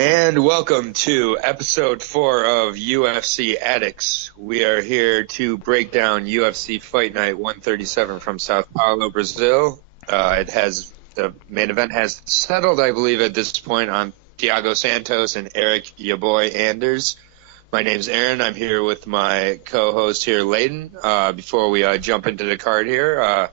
And welcome to episode 4 of UFC Addicts. We are here to break down UFC Fight Night 137 from Sao Paulo, Brazil. The main event has settled, I believe, at this point on Thiago Santos and Erik, your boy, Anders. My name's Aaron. I'm here with my co-host here, Leyton. Before we jump into the card here,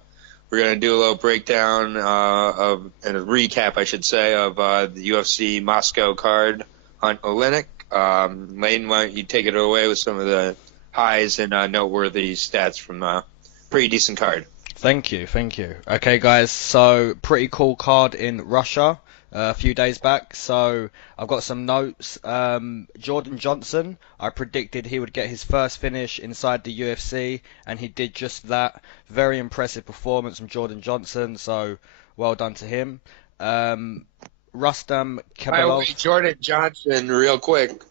we're going to do a little breakdown and a recap, I should say, of the UFC Moscow card on Oleinik. Leyton, why don't you take it away with some of the highs and noteworthy stats from a pretty decent card. Thank you. Okay, guys, so pretty cool card in Russia a few days back. So I've got some notes. Jordan Johnson, I predicted he would get his first finish inside the UFC, and he did just that. Very impressive performance from Jordan Johnson, so well done to him. Rustam Kebalov. Jordan Johnson, real quick,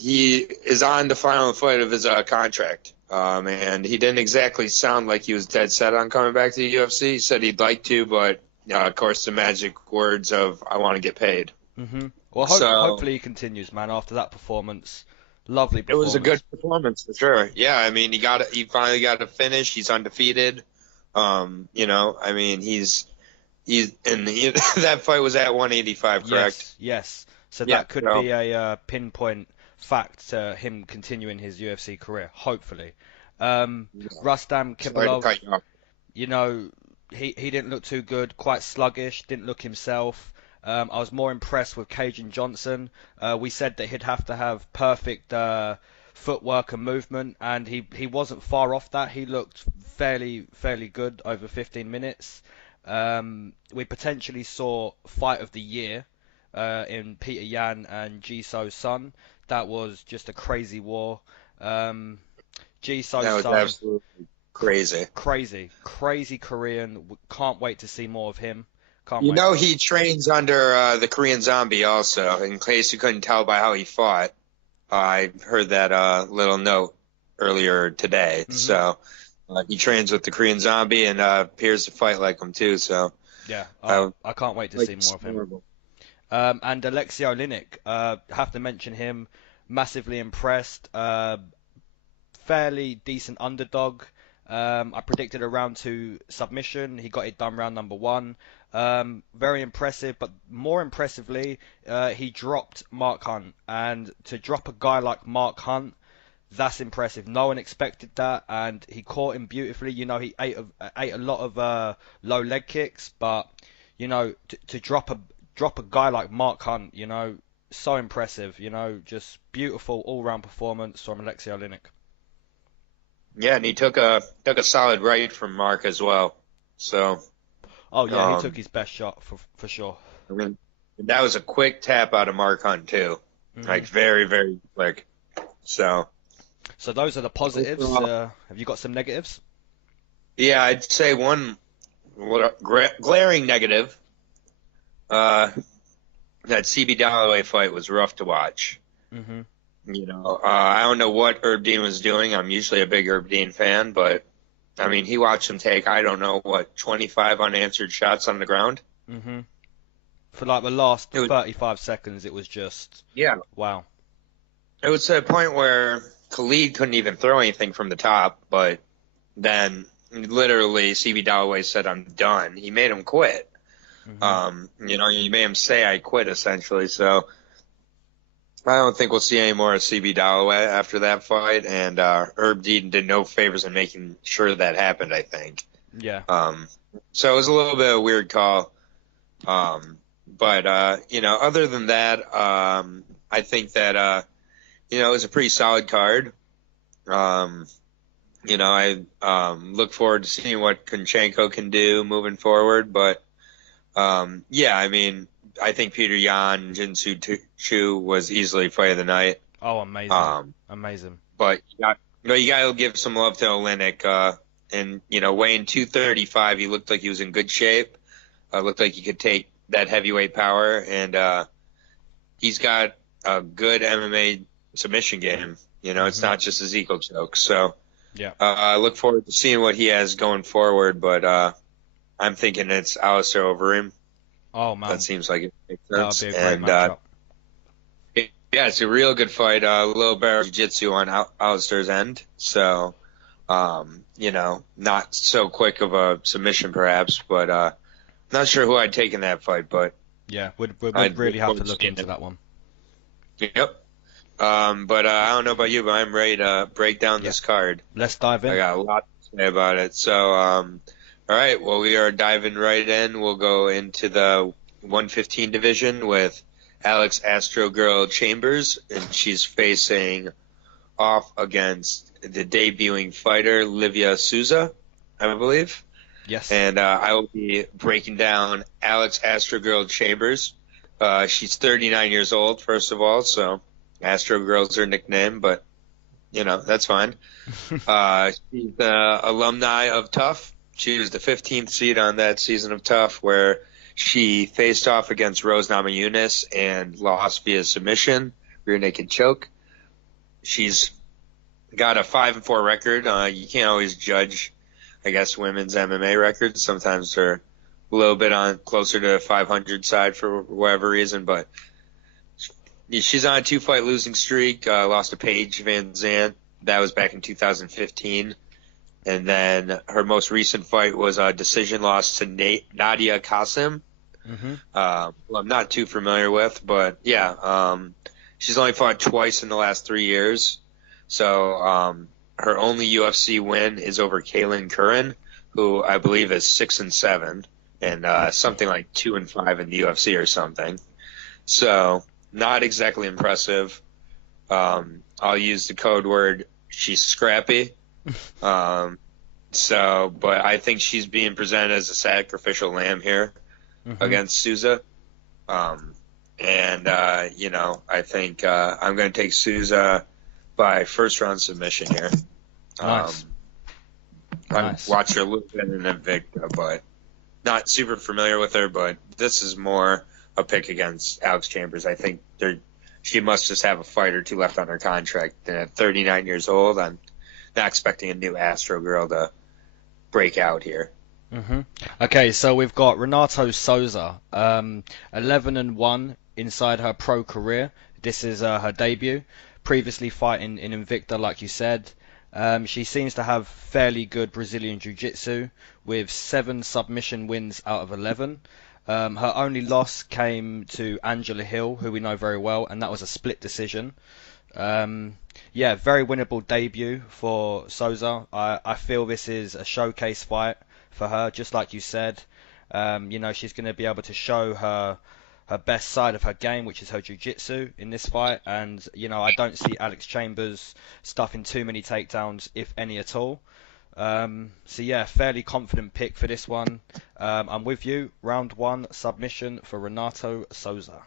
he is on the final fight of his contract. And he didn't exactly sound like he was dead set on coming back to the UFC. He said he'd like to, but of course the magic words of "I want to get paid." Mm-hmm. Well, hopefully he continues, man. After that performance, lovely performance. It was a good performance for sure. Yeah, I mean, he finally got a finish. He's undefeated. That fight was at 185, correct? Yes. So that could be a pinpoint fact to him continuing his UFC career, hopefully. Rustam Kebalov, he didn't look too good, quite sluggish, didn't look himself. I was more impressed with Cajun Johnson. We said that he'd have to have perfect footwork and movement, and he wasn't far off that. He looked fairly good over 15 minutes. We potentially saw fight of the year in Peter Yan and Jisoo Sun. That was just a crazy war. Jisoo That was Sun, absolutely crazy. Crazy Korean. Can't wait to see more of him. He trains under the Korean Zombie also, in case you couldn't tell by how he fought. I heard that little note earlier today. Mm-hmm. So he trains with the Korean Zombie and appears to fight like him too. So yeah, I can't wait to see more of him. And Alexei Oleinik, have to mention him. Massively impressed. Fairly decent underdog. I predicted a round 2 submission. He got it done round number 1. Very impressive, but more impressively, he dropped Mark Hunt. And to drop a guy like Mark Hunt, that's impressive. No one expected that, and he caught him beautifully. He ate a lot of low leg kicks, but to drop a guy like Mark Hunt, so impressive. Just beautiful all-round performance from Alexei Oleinik. Yeah, and he took a solid right from Mark as well. So. Oh yeah, he took his best shot for sure. I mean, that was a quick tap out of Mark Hunt too, like very, very quick. So those are the positives. Have you got some negatives? Yeah, I'd say one glaring negative. That CB Dalloway fight was rough to watch. Mm-hmm. I don't know what Herb Dean was doing. I'm usually a big Herb Dean fan, but I mean, he watched him take, 25 unanswered shots on the ground. Mm-hmm. For like the last 35 seconds, it was just wow. It was to a point where Khalid couldn't even throw anything from the top, but then literally CB Dalloway said, "I'm done." He made him quit. Mm-hmm. He made him say, "I quit," essentially. So I don't think we'll see any more of CB Dalloway after that fight, and Herb Dean did no favors in making sure that happened, I think. Yeah. So it was a little bit of a weird call. But other than that, I think that, it was a pretty solid card. I look forward to seeing what Kunchenko can do moving forward, but, I think Peter Yan, Jinsu Chu was easily fight of the night. Oh, amazing. Amazing. But you got to give some love to Oleinik. And, weighing 235, he looked like he was in good shape. Looked like he could take that heavyweight power. And he's got a good MMA submission game. It's not just his equal choke. So I look forward to seeing what he has going forward. But I'm thinking it's Alistair over him. Oh, man. That seems like it makes sense. That would be a great matchup. Yeah, it's a real good fight. Low barrel jiu-jitsu on Alistair's end. So, not so quick of a submission perhaps, but not sure who I'd take in that fight. But yeah, we'd really have to look into that one. Yep. But I don't know about you, but I'm ready to break down this card. Let's dive in. I got a lot to say about it. So, all right. Well, we are diving right in. We'll go into the 115 division with Alex Astro Girl Chambers, and she's facing off against the debuting fighter Livia Souza, I believe. Yes. And I will be breaking down Alex Astro Girl Chambers. She's 39 years old, first of all, so Astro Girl's her nickname, but, that's fine. She's the alumni of Tough. She was the 15th seed on that season of Tough, where she faced off against Rose Namajunas and lost via submission, rear naked choke. She's got a 5-4 record. You can't always judge, I guess, women's MMA records. Sometimes they're a little bit on closer to 500 side for whatever reason, but she's on a 2-fight losing streak. Lost to Paige Van Zandt. That was back in 2015. And then her most recent fight was a decision loss to Nadia Qasim. Mm-hmm. Well, I'm not too familiar with, but yeah, she's only fought twice in the last 3 years. So her only UFC win is over Kaylin Curran, who I believe is 6-7 and something like 2-5 in the UFC or something. So not exactly impressive. I'll use the code word she's scrappy. But I think she's being presented as a sacrificial lamb here against Souza. I think I'm going to take Souza by first round submission here. Nice. I watched her a little bit in Invicta, but not super familiar with her, but this is more a pick against Alex Chambers. I think she must just have a fight or two left on her contract. And at 39 years old, I'm not expecting a new Astro Girl to break out here. Mm-hmm. Okay, so we've got Renato Souza, 11-1 inside her pro career. This is her debut. Previously fighting in Invicta, like you said. She seems to have fairly good Brazilian Jiu-Jitsu with 7 submission wins out of 11. Her only loss came to Angela Hill, who we know very well, and that was a split decision. Very winnable debut for Souza. I feel this is a showcase fight for her, just like you said. She's going to be able to show her best side of her game, which is her jiu-jitsu in this fight. And, I don't see Alex Chambers stuffing too many takedowns, if any at all. Fairly confident pick for this one. I'm with you. Round 1 submission for Renato Souza.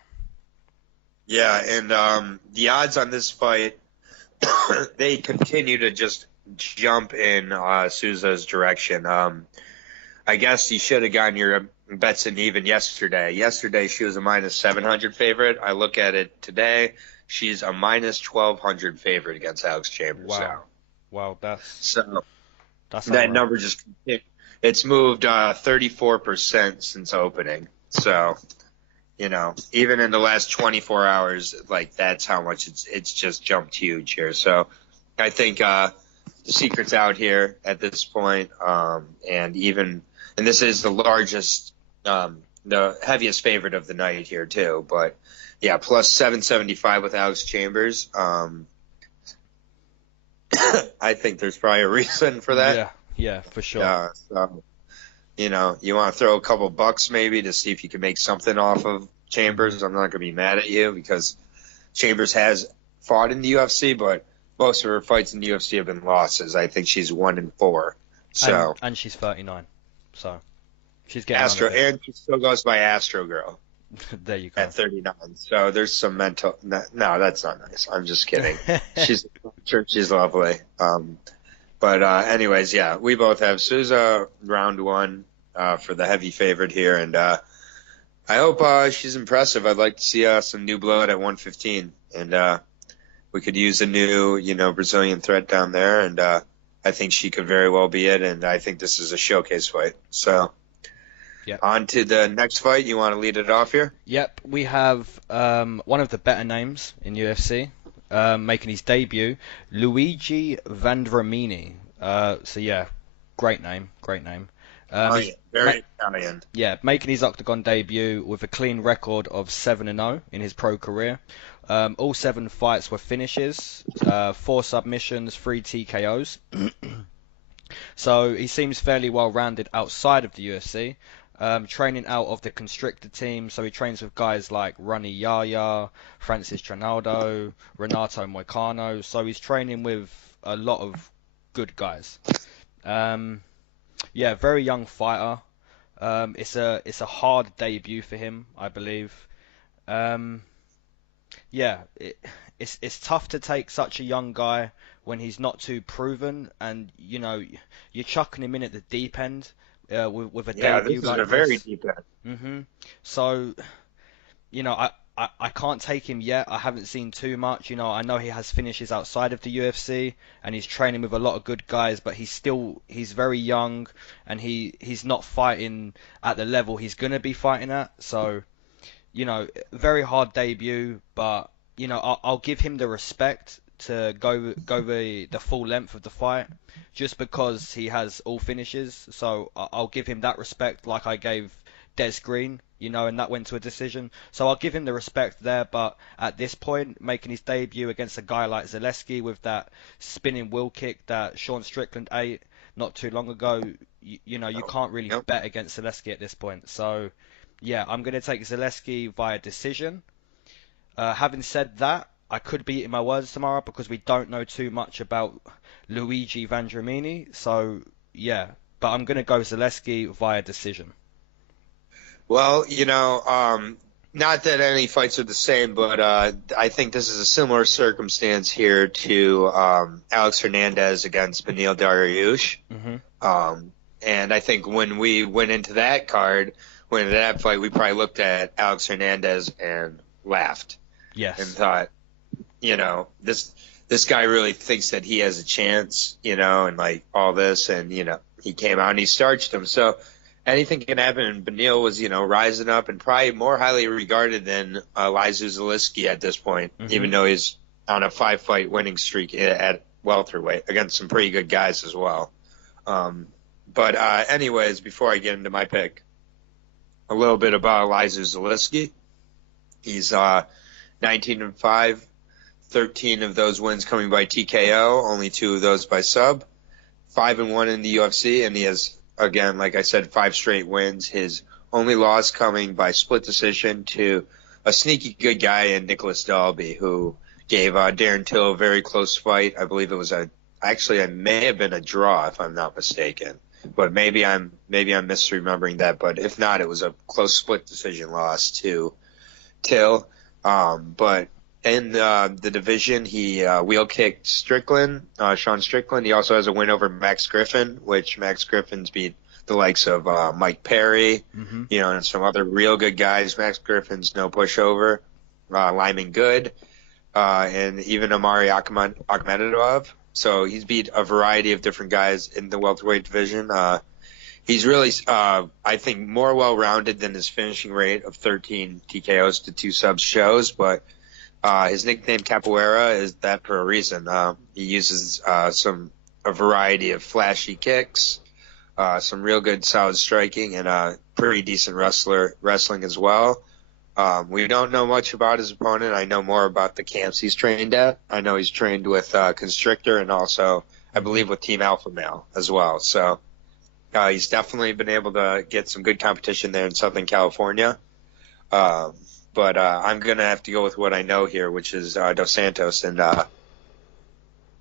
Yeah, and the odds on this fight, they continue to just jump in Souza's direction. I guess you should have gotten your bets in even yesterday. Yesterday she was a minus 700 favorite. I look at it today, she's a minus 1,200 favorite against Alex Chambers. Wow, that's that number just it's moved 34% since opening. So, even in the last 24 hours, like that's how much it's just jumped huge here. So, I think the secret's out here at this point, and this is the largest, the heaviest favorite of the night here too. But yeah, plus 775 with Alex Chambers. I think there's probably a reason for that. Yeah, for sure. So, you want to throw a couple bucks maybe to see if you can make something off of Chambers. I'm not going to be mad at you because Chambers has fought in the UFC, but most of her fights in the UFC have been losses. I think she's 1-4. So and she's 39. So she's getting Astro, and she still goes by Astro Girl. There you go. At 39. So there's some mental. No, that's not nice. I'm just kidding. She's lovely. Anyways, yeah, we both have Souza round 1 for the heavy favorite here, and I hope she's impressive. I'd like to see some new blood at 115, and we could use a new, Brazilian threat down there, and I think she could very well be it, and I think this is a showcase fight. So Yep. On to the next fight. You want to lead it off here? Yep. We have one of the better names in UFC making his debut, Luigi Vandramini. So yeah, great name. Very Italian. Yeah, making his octagon debut with a clean record of 7-0 in his pro career. All 7 fights were finishes, 4 submissions, 3 TKOs. So he seems fairly well rounded outside of the UFC. Training out of the constricted team, so he trains with guys like Ronnie Yaya, Francis Trinaldo, Renato Moicano. So he's training with a lot of good guys. Yeah, very young fighter. It's a hard debut for him, I believe. Yeah, it's tough to take such a young guy when he's not too proven, and you're chucking him in at the deep end with a debut this like is a very deep end. So, I can't take him yet. I haven't seen too much. I know he has finishes outside of the UFC, and he's training with a lot of good guys, but he's very young, and he's not fighting at the level he's gonna be fighting at. So, very hard debut, but I'll give him the respect to go the full length of the fight, just because he has all finishes. So I'll give him that respect, like I gave Des Green, and that went to a decision. So I'll give him the respect there. But at this point, making his debut against a guy like Zaleski with that spinning wheel kick that Sean Strickland ate not too long ago, you can't really bet against Zaleski at this point. So yeah, I'm going to take Zaleski via decision. Having said that, I could be eating my words tomorrow because we don't know too much about Luigi Vandramini. So yeah, but I'm going to go Zaleski via decision. Well, not that any fights are the same, but I think this is a similar circumstance here to Alex Hernandez against Beneil Dariush. And I think when we went into that fight, we probably looked at Alex Hernandez and laughed. Yes. And thought, this guy really thinks that he has a chance, and like all this, and he came out and he starched him. So anything can happen. And Beneil was, rising up and probably more highly regarded than Zaleski at this point, even though he's on a 5-fight winning streak at welterweight against some pretty good guys as well. But anyways, before I get into my pick, a little bit about Zaleski. He's 19-5, 13 of those wins coming by TKO, only 2 of those by sub. 5-1 in the UFC, and he has, again, like I said, 5 straight wins. His only loss coming by split decision to a sneaky good guy in Nicholas Dalby, who gave Darren Till a very close fight. I believe it was it may have been a draw if I'm not mistaken, but maybe I'm misremembering that. But if not, it was a close split decision loss to Till. But in the division, he wheel kicked Sean Strickland. He also has a win over Max Griffin, which Max Griffin's beat the likes of Mike Perry, and some other real good guys. Max Griffin's no pushover. Lyman Good, and even Amari Akhmedov. So he's beat a variety of different guys in the welterweight division. He's really, I think, more well-rounded than his finishing rate of 13 TKOs to 2 subs shows, but his nickname Capoeira is that for a reason. He uses a variety of flashy kicks, some real good solid striking, and pretty decent wrestling as well. We don't know much about his opponent. I know more about the camps he's trained at. I know he's trained with Constrictor and also, I believe, with Team Alpha Male as well. So he's definitely been able to get some good competition there in Southern California. But I'm going to have to go with what I know here, which is Dos Santos. And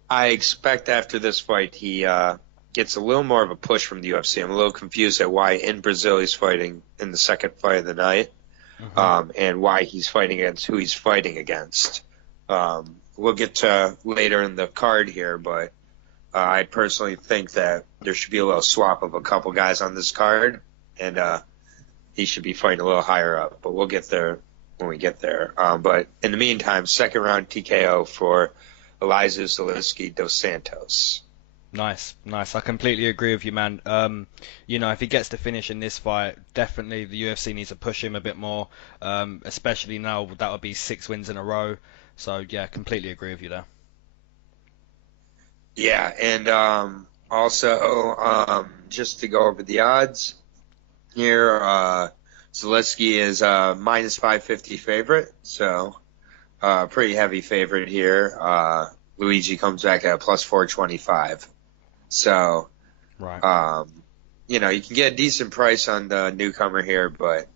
I expect after this fight he gets a little more of a push from the UFC. I'm a little confused at why in Brazil he's fighting in the second fight of the night. And why he's fighting against who he's fighting against. We'll get to later in the card here, but I personally think that there should be a little swap of a couple guys on this card, and he should be fighting a little higher up. But we'll get there when we get there. But in the meantime, second round TKO for Zaleski Dos Santos. Nice, nice. I completely agree with you, man. If he gets the finish in this fight, definitely the UFC needs to push him a bit more, especially now that would be 6 wins in a row. So, yeah, completely agree with you there. Yeah, and also just to go over the odds here, Zaleski is minus 550 favorite, so pretty heavy favorite here. Luigi comes back at plus 425. So, right. You can get a decent price on the newcomer here, but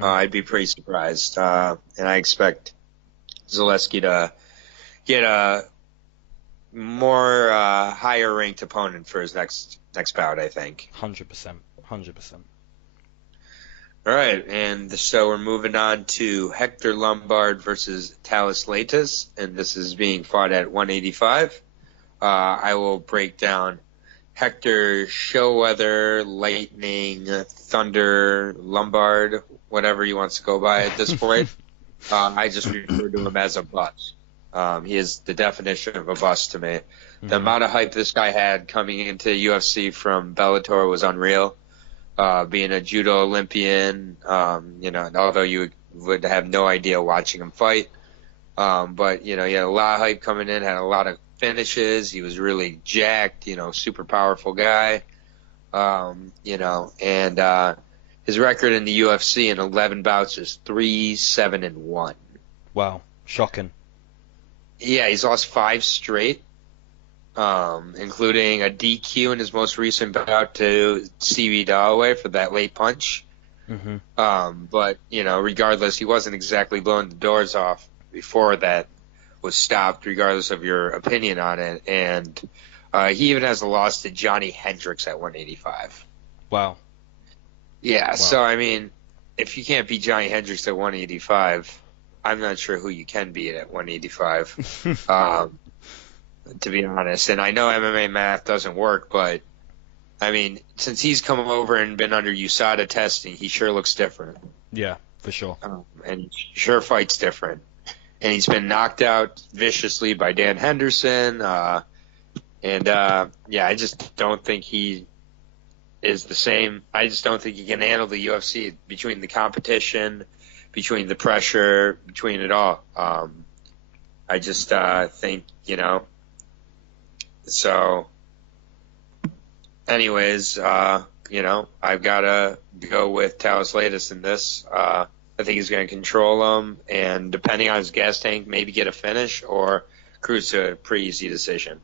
I'd be pretty surprised. And I expect Zaleski to get a more higher ranked opponent for his next bout, I think. 100%. 100%. All right, and so we're moving on to Hector Lombard versus Thales Leites, and this is being fought at 185. I will break down Hector Showweather, Lightning, Thunder, Lombard, whatever he wants to go by at this point. I just refer to him as a bust. He is the definition of a bust to me. The amount of hype this guy had coming into UFC from Bellator was unreal. Being a judo Olympian, although you would have no idea watching him fight. But, he had a lot of hype coming in, had a lot of finishes. He was really jacked, super powerful guy. And his record in the UFC in 11 bouts is 3-7-1. Wow, shocking. Yeah, he's lost 5 straight, including a DQ in his most recent bout to CB Dalloway for that late punch. But, regardless, he wasn't exactly blowing the doors off before that was stopped, regardless of your opinion on it. And he even has a loss to Johnny Hendricks at 185. Wow. Yeah, wow. So, I mean, if you can't beat Johnny Hendricks at 185, I'm not sure who you can beat at 185, to be honest. And I know MMA math doesn't work, but, I mean, since he's come over and been under USADA testing, he sure looks different. Yeah, for sure. And he sure fights different. And he's been knocked out viciously by Dan Henderson. I just don't think he is the same. I just don't think he can handle the UFC between the competition, between the pressure, between it all. I just think, So, anyways, I've got to go with Thales Leites in this. I think he's going to control him, and depending on his gas tank, maybe get a finish or cruise to a pretty easy decision.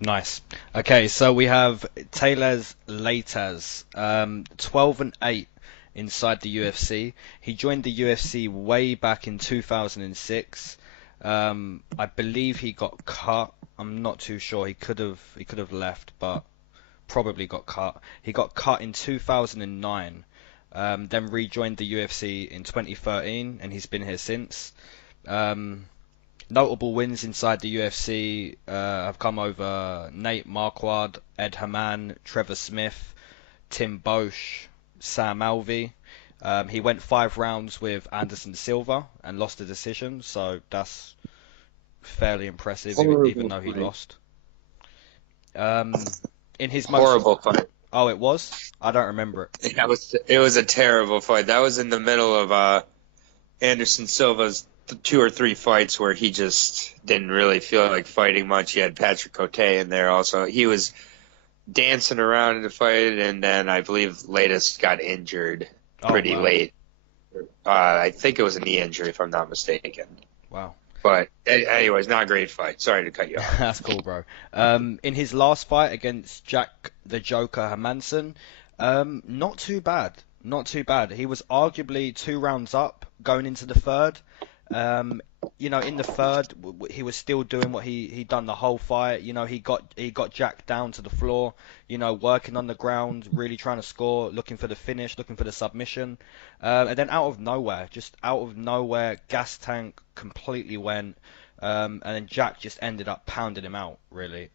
Nice. Okay, so we have Thales Leites, 12-8 inside the UFC. He joined the UFC way back in 2006. I believe he got cut. I'm not too sure. He could have left, but probably got cut. He got cut in 2009. Then rejoined the UFC in 2013, and he's been here since. Notable wins inside the UFC have come over Nate Marquardt, Ed Herman, Trevor Smith, Tim Bosch, Sam Alvey. He went 5 rounds with Anderson Silva and lost the decision, so that's fairly impressive, even though he lost. In his horrible fight. Oh, it was? I don't remember it. It was a terrible fight. That was in the middle of Anderson Silva's 2 or 3 fights where he just didn't really feel like fighting much. He had Patrick Cote in there also. He was dancing around in the fight, and then I believe Leites got injured pretty late. I think it was a knee injury, if I'm not mistaken. Wow. But anyways, not a great fight. Sorry to cut you off. That's cool, bro. In his last fight against Jack the Joker Hermansson, not too bad. Not too bad. He was arguably 2 rounds up going into the third. In the third, he was still doing what he'd done the whole fight. He got Jack down to the floor, working on the ground, really trying to score, looking for the finish, looking for the submission. And then out of nowhere, gas tank completely went. And then Jack just ended up pounding him out, really.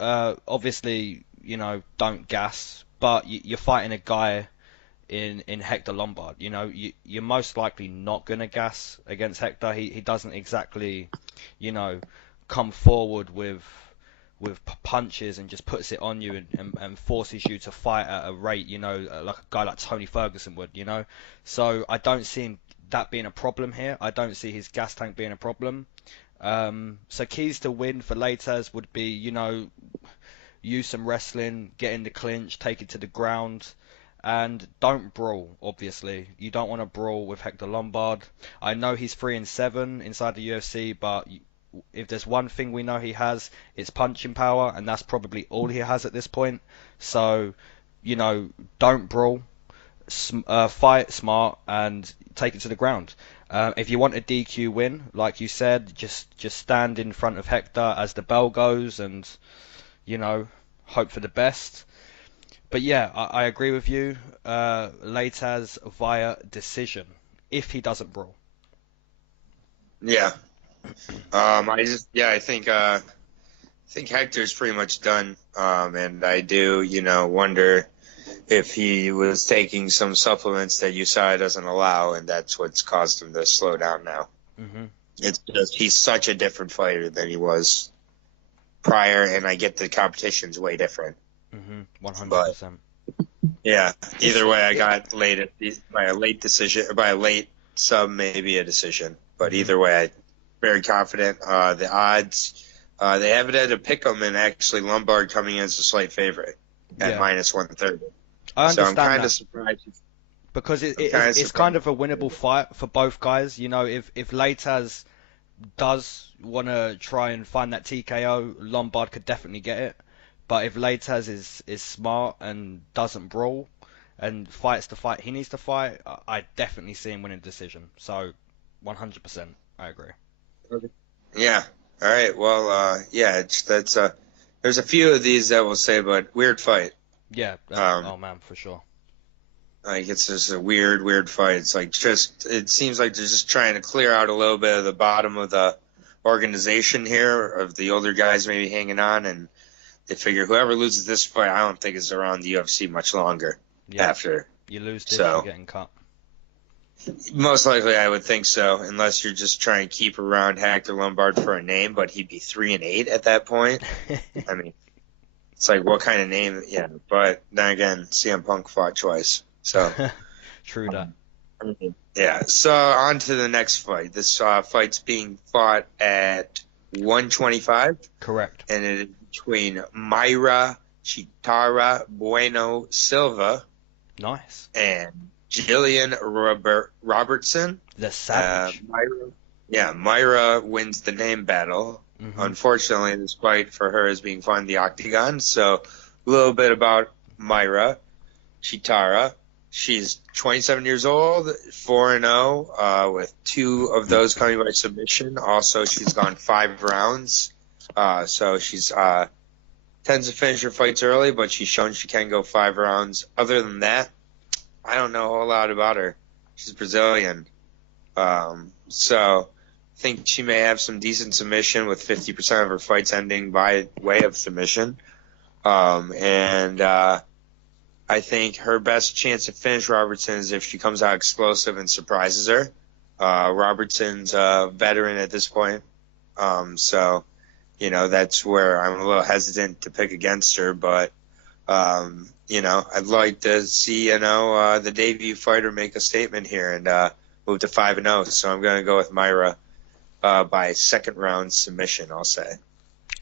Obviously, don't gas, but you're fighting a guy in Hector Lombard. You're most likely not going to gas against Hector. He doesn't exactly, come forward with with punches and just puts it on you and forces you to fight at a rate, like a guy like Tony Ferguson would, So I don't see that being a problem here. I don't see his gas tank being a problem. So keys to win for Leites would be, use some wrestling, get in the clinch, take it to the ground, and don't brawl, obviously. You don't want to brawl with Hector Lombard. I know he's 3-7 inside the UFC, but if there's one thing we know he has, it's punching power, and that's probably all he has at this point. So, don't brawl, fight smart, and take it to the ground. If you want a DQ win, like you said, just stand in front of Hector as the bell goes and, hope for the best. But yeah, I agree with you. Leites via decision, if he doesn't brawl. Yeah. I think Hector's pretty much done. And I do, wonder if he was taking some supplements that USADA doesn't allow, and that's what's caused him to slow down now. Mm-hmm. It's just he's such a different fighter than he was prior, and I get the competition's way different. 100%. Yeah, either way, I got by a late decision, or by a late sub, maybe a decision. But either way, I'm very confident. The odds, they have it at a pick'em, and actually Lombard coming in as a slight favorite at -130. I understand so I'm kind that. of surprised. Because it's kind of a winnable fight for both guys. If Leites does want to try and find that TKO, Lombard could definitely get it. But if Leites is smart and doesn't brawl and fights the fight he needs to fight, I definitely see him winning decision. So 100%, I agree. Yeah. All right. Well, there's a few of these that we'll say, but weird fight. Yeah. Oh man, for sure. Like it's just a weird fight. It's like it seems like they're just trying to clear out a little bit of the bottom of the organization here, of the older guys maybe hanging on, and they figure whoever loses this fight, I don't think is around the UFC much longer after. You lose this, you're getting cut. Most likely, I would think so, unless you're just trying to keep around Hector Lombard for a name, but he'd be 3-8 at that point. I mean, it's like, what kind of name? Yeah, but then again, CM Punk fought twice, so. True that. Yeah, so on to the next fight. This fight's being fought at 125. Correct. And it is between Mayra Chitara Bueno Silva. Nice. And Jillian Robertson. The Savage. Mayra wins the name battle. Mm-hmm. Unfortunately, this fight for her is being fought in the octagon. So a little bit about Mayra Chitara. She's 27 years old, 4-0, with 2 of those coming by submission. Also, she's gone 5 rounds. So she's tends to finish her fights early, but she's shown she can go 5 rounds. Other than that, I don't know a whole lot about her. She's Brazilian. So I think she may have some decent submission, with 50% of her fights ending by way of submission. I think her best chance to finish Robertson is if she comes out explosive and surprises her. Robertson's a veteran at this point. So, that's where I'm a little hesitant to pick against her. But, I'd like to see, the debut fighter make a statement here and move to 5-0. So I'm going to go with Mayra by second round submission, I'll say.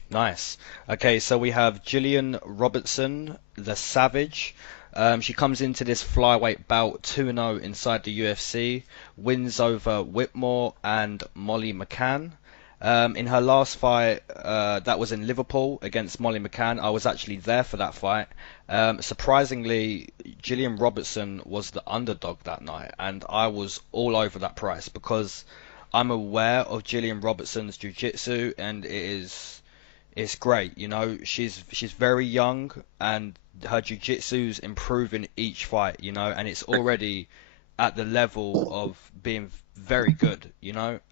Nice. Okay, so we have Jillian Robertson, the Savage. She comes into this flyweight bout 2-0 inside the UFC, wins over Whitmore and Molly McCann. In her last fight, that was in Liverpool against Molly McCann, I was actually there for that fight. Surprisingly, Jillian Robertson was the underdog that night, and I was all over that price because I'm aware of Jillian Robertson's jiu-jitsu, and it's great. She's very young, and her jiu-jitsu's improving each fight, and it's already at the level of being very good,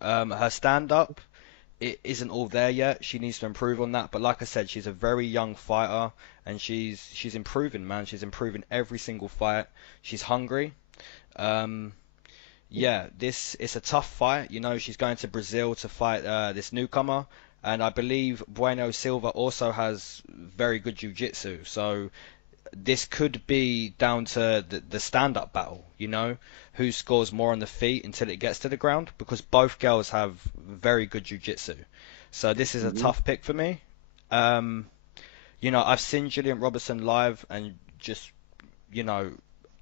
her stand-up, it isn't all there yet. She needs to improve on that, but like I said, she's a very young fighter, and she's improving, man. She's improving every single fight. She's hungry. It's a tough fight. She's going to Brazil to fight this newcomer. and I believe Bueno Silva also has very good jiu-jitsu. So this could be down to the stand-up battle, who scores more on the feet until it gets to the ground, because both girls have very good jiu-jitsu. So this is a tough pick for me. I've seen Gillian Robertson live and just,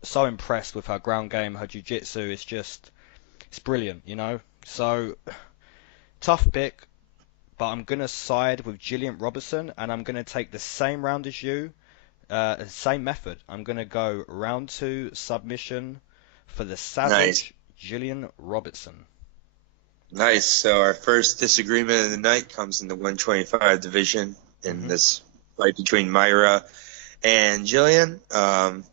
so impressed with her ground game, her jiu-jitsu. It's brilliant, So tough pick, but I'm going to side with Gillian Robertson, and I'm going to take the same round as you. Same method. I'm going to go round 2 submission for the Savage Gillian Robertson. Nice. So our first disagreement of the night comes in the 125 division in this fight between Myra and Gillian. I'll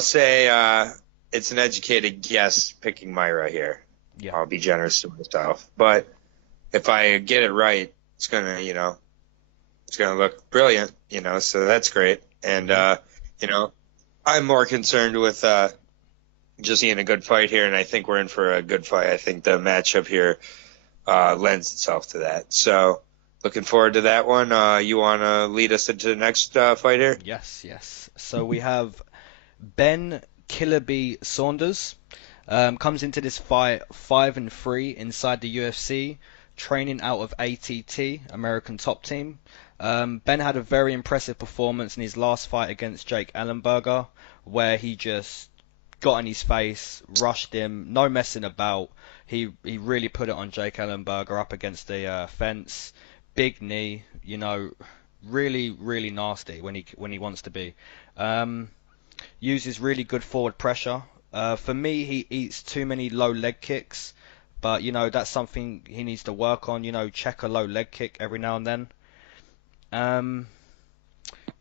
say it's an educated guess picking Myra here. Yeah. I'll be generous to myself. But if I get it right, it's going to, it's going to look brilliant, so that's great. And, I'm more concerned with just seeing a good fight here, and I think we're in for a good fight. I think the matchup here lends itself to that. So looking forward to that one. You want to lead us into the next fight here? Yes. So we have Ben Killerby Saunders. Comes into this fight 5-3 inside the UFC, training out of ATT, American Top Team. Ben had a very impressive performance in his last fight against Jake Ellenberger, where he just got in his face, rushed him, no messing about. He really put it on Jake Ellenberger up against the fence. Big knee, really, really nasty when he wants to be. Uses really good forward pressure. For me, he eats too many low leg kicks, but that's something he needs to work on. Check a low leg kick every now and then.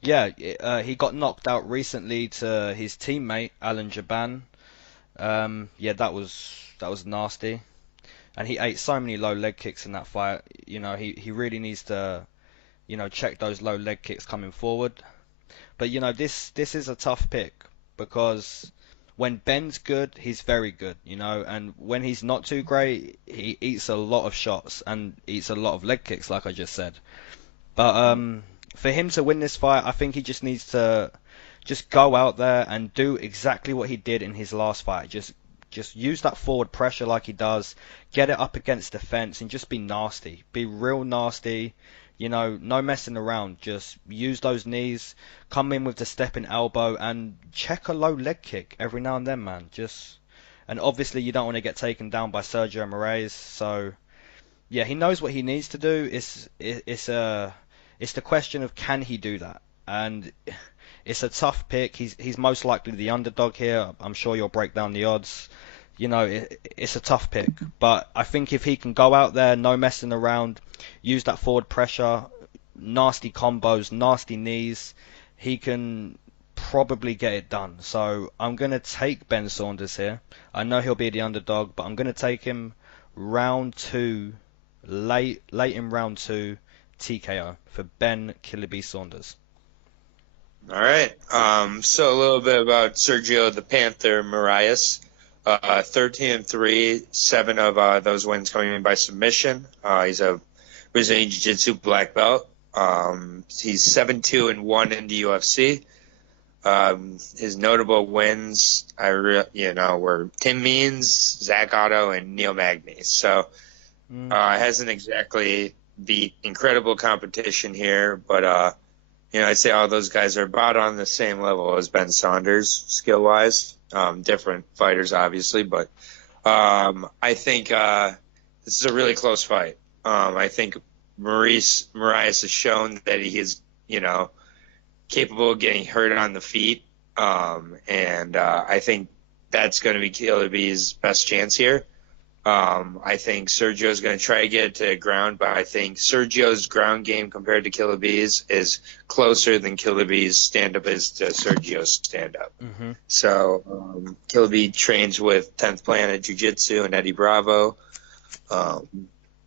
He got knocked out recently to his teammate Alan Jaban. That was nasty, and he ate so many low leg kicks in that fight. He really needs to, check those low leg kicks coming forward. But this is a tough pick, because when Ben's good, he's very good, and when he's not too great, he eats a lot of shots and eats a lot of leg kicks, like I just said. But for him to win this fight, I think he just needs to just go out there and do exactly what he did in his last fight. Just use that forward pressure like he does, get it up against the fence, and just be nasty. Be real nasty. No messing around. Just use those knees, come in with the stepping elbow, and check a low leg kick every now and then, man. And obviously you don't want to get taken down by Sergio Moraes. So yeah, he knows what he needs to do. It's the question of, can he do that? And it's a tough pick. He's most likely the underdog here. I'm sure you'll break down the odds. It's a tough pick. But I think if he can go out there, no messing around, use that forward pressure, nasty combos, nasty knees, he can probably get it done. So I'm going to take Ben Saunders here. I know he'll be the underdog, but I'm going to take him round 2, late in round 2, TKO for Ben Killerby Saunders. All right. So a little bit about Sergio the Panther Moraes. 13-3, 7 of those wins coming in by submission. He's a Brazilian Jiu-Jitsu black belt. He's 7-2-1 in the UFC. His notable wins, were Tim Means, Zach Otto, and Neil Magny. So hasn't exactly beat incredible competition here, but I'd say all those guys are about on the same level as Ben Saunders skill-wise. Different fighters, obviously, but I think this is a really close fight. I think Moraes has shown that he is, capable of getting hurt on the feet, and I think that's going to be Killerby's best chance here. I think Sergio's going to try to get it to the ground, but I think Sergio's ground game compared to Killerby's is closer than Killerby's stand-up is to Sergio's stand-up. Mm-hmm. So Killerby trains with 10th Planet Jiu-Jitsu and Eddie Bravo.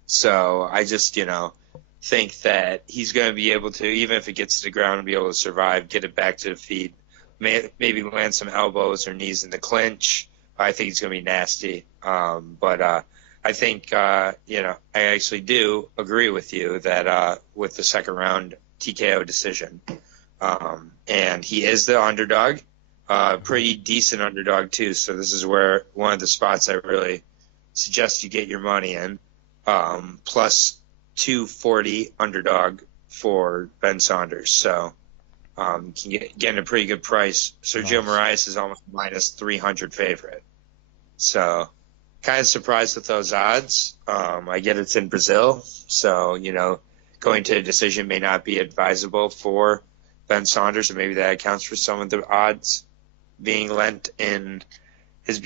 So I just, think that he's going to be able to, even if it gets to the ground, be able to survive, get it back to the feet, maybe land some elbows or knees in the clinch. I think he's going to be nasty. But I think, I actually do agree with you that with the second round TKO decision. And he is the underdog, pretty decent underdog too. So this is where one of the spots I really suggest you get your money in, plus 240 underdog for Ben Saunders. So you can get a pretty good price. Sergio Moraes is almost minus 300 favorite. So kind of surprised with those odds. I get it's in Brazil, so going to a decision may not be advisable for Ben Saunders, and maybe that accounts for some of the odds being lent in his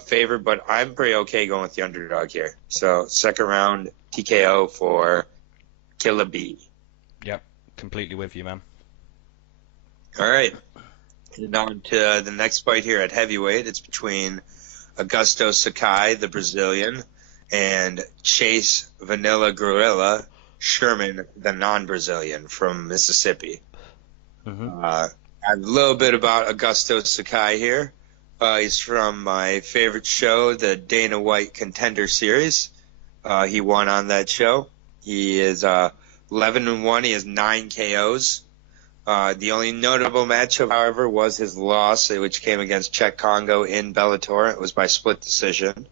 favor. But I'm pretty okay going with the underdog here. So second round TKO for Killa B. Yep, completely with you, man. All right, and on to the next fight here at heavyweight. It's between Augusto Sakai, the Brazilian, and Chase Vanilla Gorilla Sherman, the non-Brazilian from Mississippi. A little bit about Augusto Sakai here. He's from my favorite show, the Dana White Contender Series. He won on that show. He is 11-1. He has 9 KOs. The only notable matchup, however, was his loss, which came against Czech Congo in Bellator. It was by split decision.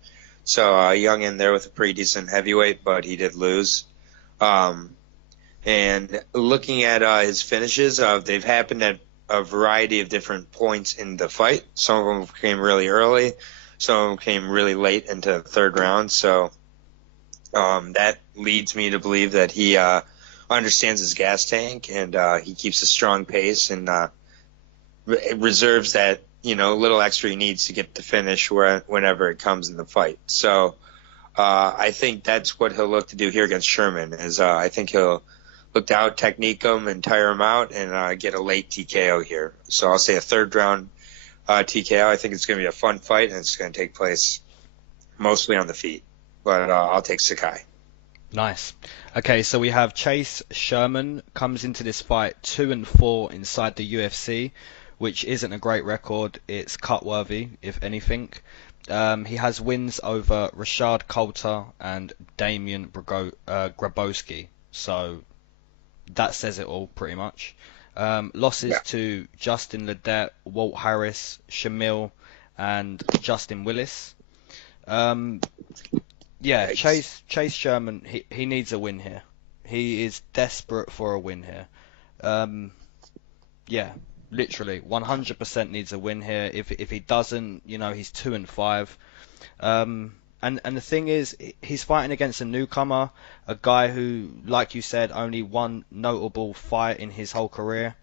So young in there with a pretty decent heavyweight, but he did lose. And looking at his finishes, they've happened at a variety of different points in the fight. Some of them came really early. Some of them came really late into the third round. So that leads me to believe that he understands his gas tank, and he keeps a strong pace and reserves that little extra he needs to get the finish whenever it comes in the fight. So I think that's what he'll look to do here against Sherman. Is I think he'll look to out technique him and tire him out and get a late TKO here. So I'll say a third round TKO. I think it's going to be a fun fight, and it's going to take place mostly on the feet. But I'll take Sakai. Nice. Okay, so we have Chase Sherman comes into this fight 2-4 inside the UFC, which isn't a great record. It's cut-worthy, if anything. He has wins over Rashad Coulter and Damian Grabowski, so that says it all, pretty much. Losses to Justin Ledet, Walt Harris, Shamil, and Justin Willis. Yeah, Chase Sherman, he needs a win here. He is desperate for a win here. Yeah, literally, 100% needs a win here. If he doesn't, he's 2-5. And the thing is, he's fighting against a newcomer, a guy who, like you said, only one notable fight in his whole career.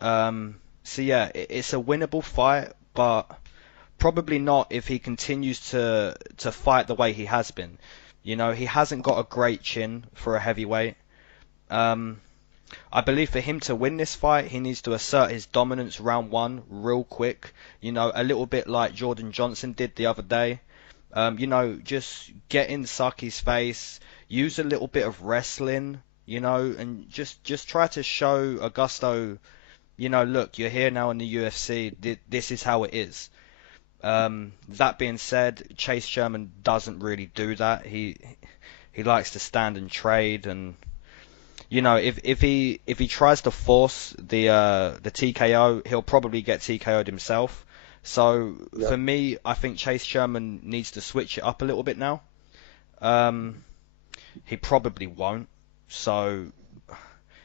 So yeah, it's a winnable fight, but probably not if he continues to fight the way he has been. He hasn't got a great chin for a heavyweight. I believe for him to win this fight, he needs to assert his dominance round one real quick. A little bit like Jordan Johnson did the other day. Just get in Saki's face, use a little bit of wrestling, and just try to show Augusto, look, you're here now in the UFC. This is how it is. That being said, Chase Sherman doesn't really do that. He likes to stand and trade, and if he tries to force the TKO, he'll probably get TKO'd himself. So for me, I think Chase Sherman needs to switch it up a little bit now. He probably won't. So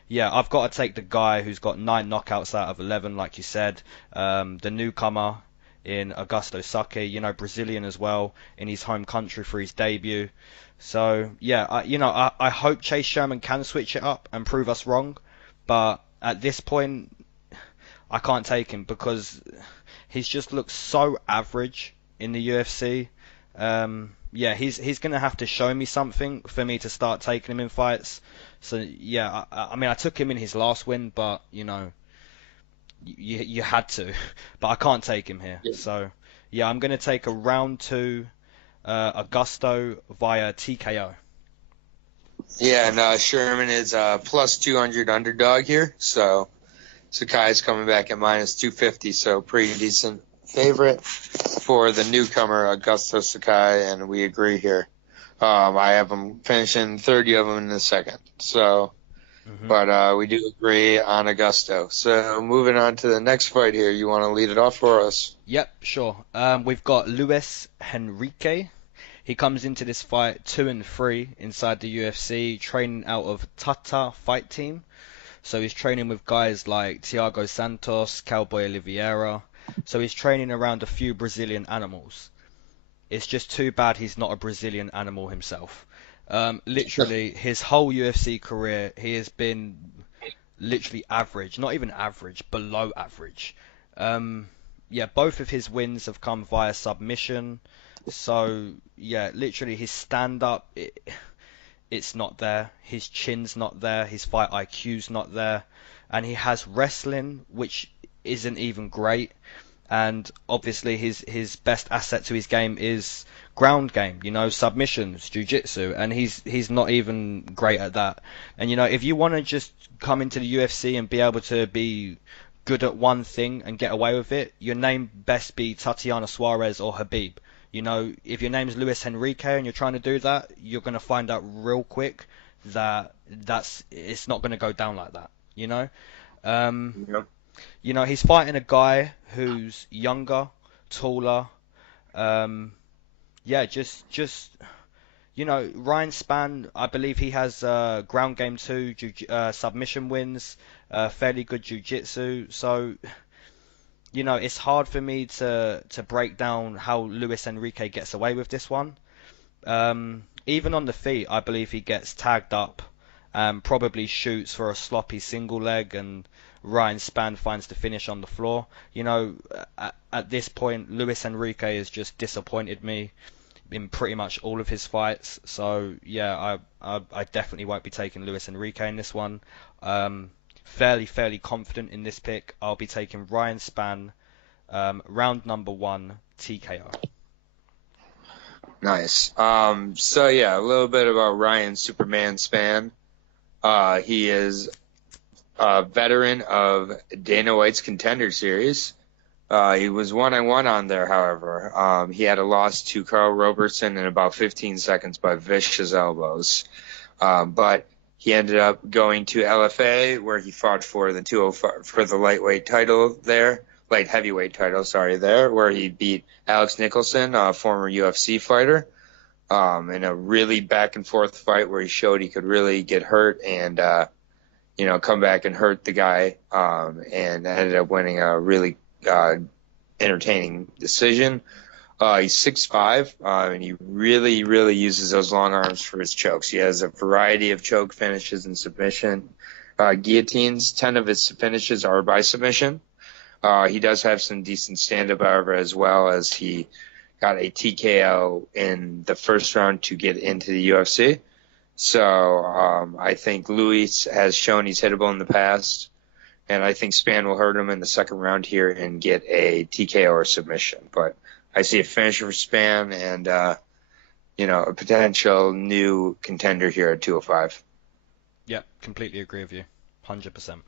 yeah, I've got to take the guy who's got 9 knockouts out of 11, like you said. The newcomer in Augusto Sakai, Brazilian as well, in his home country for his debut. So yeah, I hope Chase Sherman can switch it up and prove us wrong, but at this point, I can't take him because he's just looked so average in the UFC. Yeah, he's gonna have to show me something for me to start taking him in fights. So yeah, I mean I took him in his last win, but you had to, but I can't take him here. Yeah. So yeah, I'm gonna take a round 2 Augusto via TKO. Yeah, and Sherman is plus 200 underdog here, so Sakai's coming back at minus 250, so pretty decent favorite for the newcomer Augusto Sakai, and we agree here. I have him finishing 30 of them in the second. So, but we do agree on Augusto. So moving on to the next fight here, you want to lead it off for us? Yep, sure. We've got Luis Henrique. He comes into this fight 2-3 inside the UFC, training out of Tata Fight Team. So he's training with guys like Thiago Santos, Cowboy Oliviera. So he's training around a few Brazilian animals. It's just too bad he's not a Brazilian animal himself. Literally, his whole UFC career, he has been literally average, not even average, below average. Yeah, both of his wins have come via submission. So, yeah, literally his stand-up, it's not there. His chin's not there. His fight IQ's not there. And he has wrestling, which isn't even great. And obviously his best asset to his game is ground game, submissions, jiu-jitsu, and he's not even great at that. And if you want to just come into the UFC and be able to be good at one thing and get away with it, your name best be Tatiana Suarez or Khabib. If your name's Luis Henrique and you're trying to do that, you're going to find out real quick that it's not going to go down like that, Yep. He's fighting a guy who's younger, taller. Yeah, just Ryan Spann, I believe he has ground game too, submission wins, fairly good jiu-jitsu. So, it's hard for me to break down how Luis Henrique gets away with this one. Even on the feet, I believe he gets tagged up and probably shoots for a sloppy single leg, and Ryan Spann finds the finish on the floor. At this point, Luis Henrique has just disappointed me in pretty much all of his fights. So yeah, I definitely won't be taking Luis Henrique in this one. Fairly confident in this pick. I'll be taking Ryan Spann, round number 1, TKO. Nice. So yeah, a little bit about Ryan Superman Spann. He is a veteran of Dana White's Contender Series. He was 1-1 on there, however. He had a loss to Carl Robertson in about 15 seconds by vicious elbows. But he ended up going to LFA, where he fought for the 205 for the lightweight title there, light heavyweight title, there, where he beat Alex Nicholson, a former UFC fighter, in a really back and forth fight where he showed he could really get hurt and come back and hurt the guy, and ended up winning a really entertaining decision. He's 6'5", and he really uses those long arms for his chokes. He has a variety of choke finishes and submission guillotines. 10 of his finishes are by submission. He does have some decent stand-up, however, as well, as he got a TKO in the first round to get into the UFC. So I think Luis has shown he's hittable in the past, and I think Spann will hurt him in the second round here and get a TKO or submission. But I see a finisher for Spann and, a potential new contender here at 205. Yeah, completely agree with you. 100%.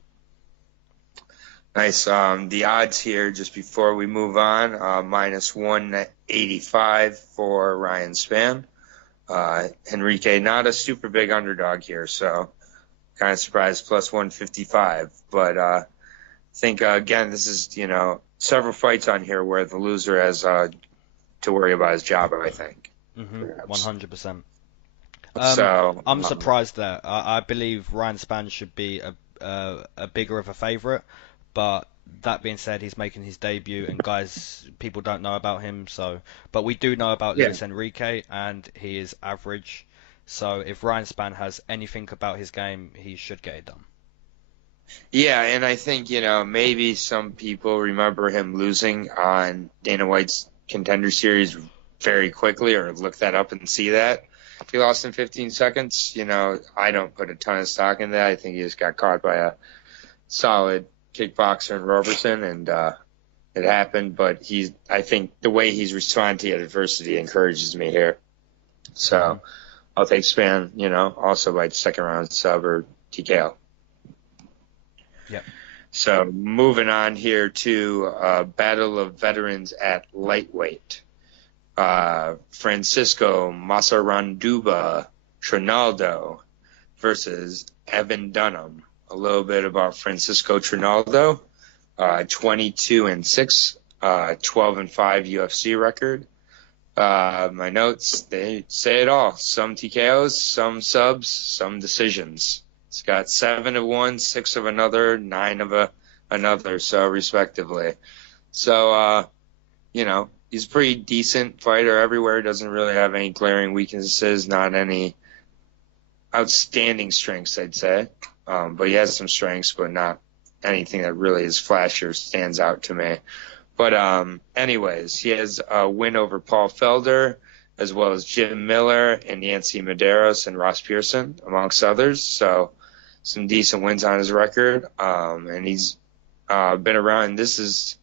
Nice. The odds here, just before we move on, minus 185 for Ryan Spann. Henrique, not a super big underdog here, so kind of surprised, plus 155. But I think, again, this is, several fights on here where the loser has to worry about his job, I think. 100%. So I'm surprised there. I believe Ryan Spann should be a bigger of a favourite, but that being said, he's making his debut, and guys, people don't know about him. But we do know about Luis Henrique, and he is average. So if Ryan Spann has anything about his game, he should get it done. Yeah, and I think, maybe some people remember him losing on Dana White's Contender Series very quickly, or look that up and see that. He lost in 15 seconds. I don't put a ton of stock in that. I think he just got caught by a solid kickboxer in Robertson, and it happened. But I think the way he's responded to adversity encourages me here. So I'll take Spann, also by second round sub or TKO. Yeah. So moving on here to Battle of Veterans at lightweight. Francisco Masaranduba Trinaldo versus Evan Dunham. A little bit about Francisco Trinaldo, 22-6, 12-5 UFC record. My notes, they say it all. Some TKOs, some subs, some decisions. It's got 7 of one, 6 of another, 9 of another, so respectively. So, he's a pretty decent fighter everywhere. Doesn't really have any glaring weaknesses, not any outstanding strengths, I'd say. But he has some strengths, but not anything that really is flashy or stands out to me. But anyways, he has a win over Paul Felder, as well as Jim Miller and Yancy Medeiros and Ross Pearson, amongst others. So some decent wins on his record. And he's been around. This is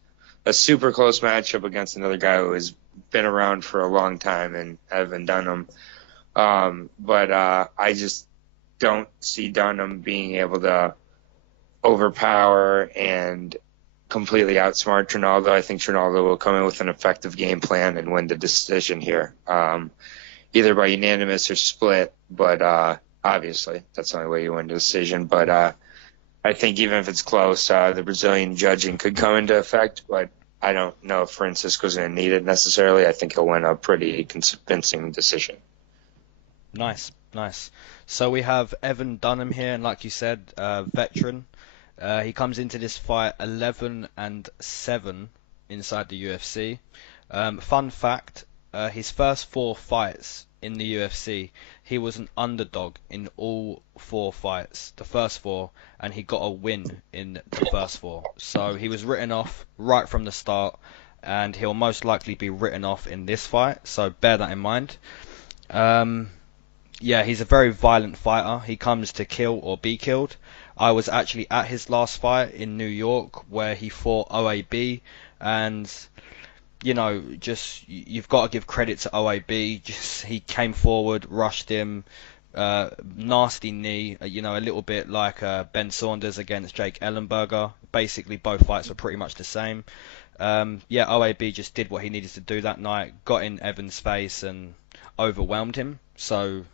a super close matchup against another guy who has been around for a long time, and Evan Dunham. But I just don't see Dunham being able to overpower and completely outsmart Trinaldo. I think Trinaldo will come in with an effective game plan and win the decision here, either by unanimous or split. But obviously, that's the only way you win the decision. But I think even if it's close, the Brazilian judging could come into effect. But I don't know if Francisco's going to need it necessarily. I think he'll win a pretty convincing decision. Nice. So we have Evan Dunham here, and like you said, veteran. He comes into this fight 11-7 inside the UFC. Fun fact, his first 4 fights in the UFC, he was an underdog in all 4 fights, the first 4, and he got a win in the first 4. So he was written off right from the start, and he'll most likely be written off in this fight, so bear that in mind. Yeah, he's a very violent fighter. He comes to kill or be killed. I was actually at his last fight in New York where he fought OAB, and just you've got to give credit to OAB. Just he came forward, rushed him, nasty knee. A little bit like Ben Saunders against Jake Ellenberger. Basically, both fights were pretty much the same. OAB just did what he needed to do that night, got in Evan's face and overwhelmed him. So,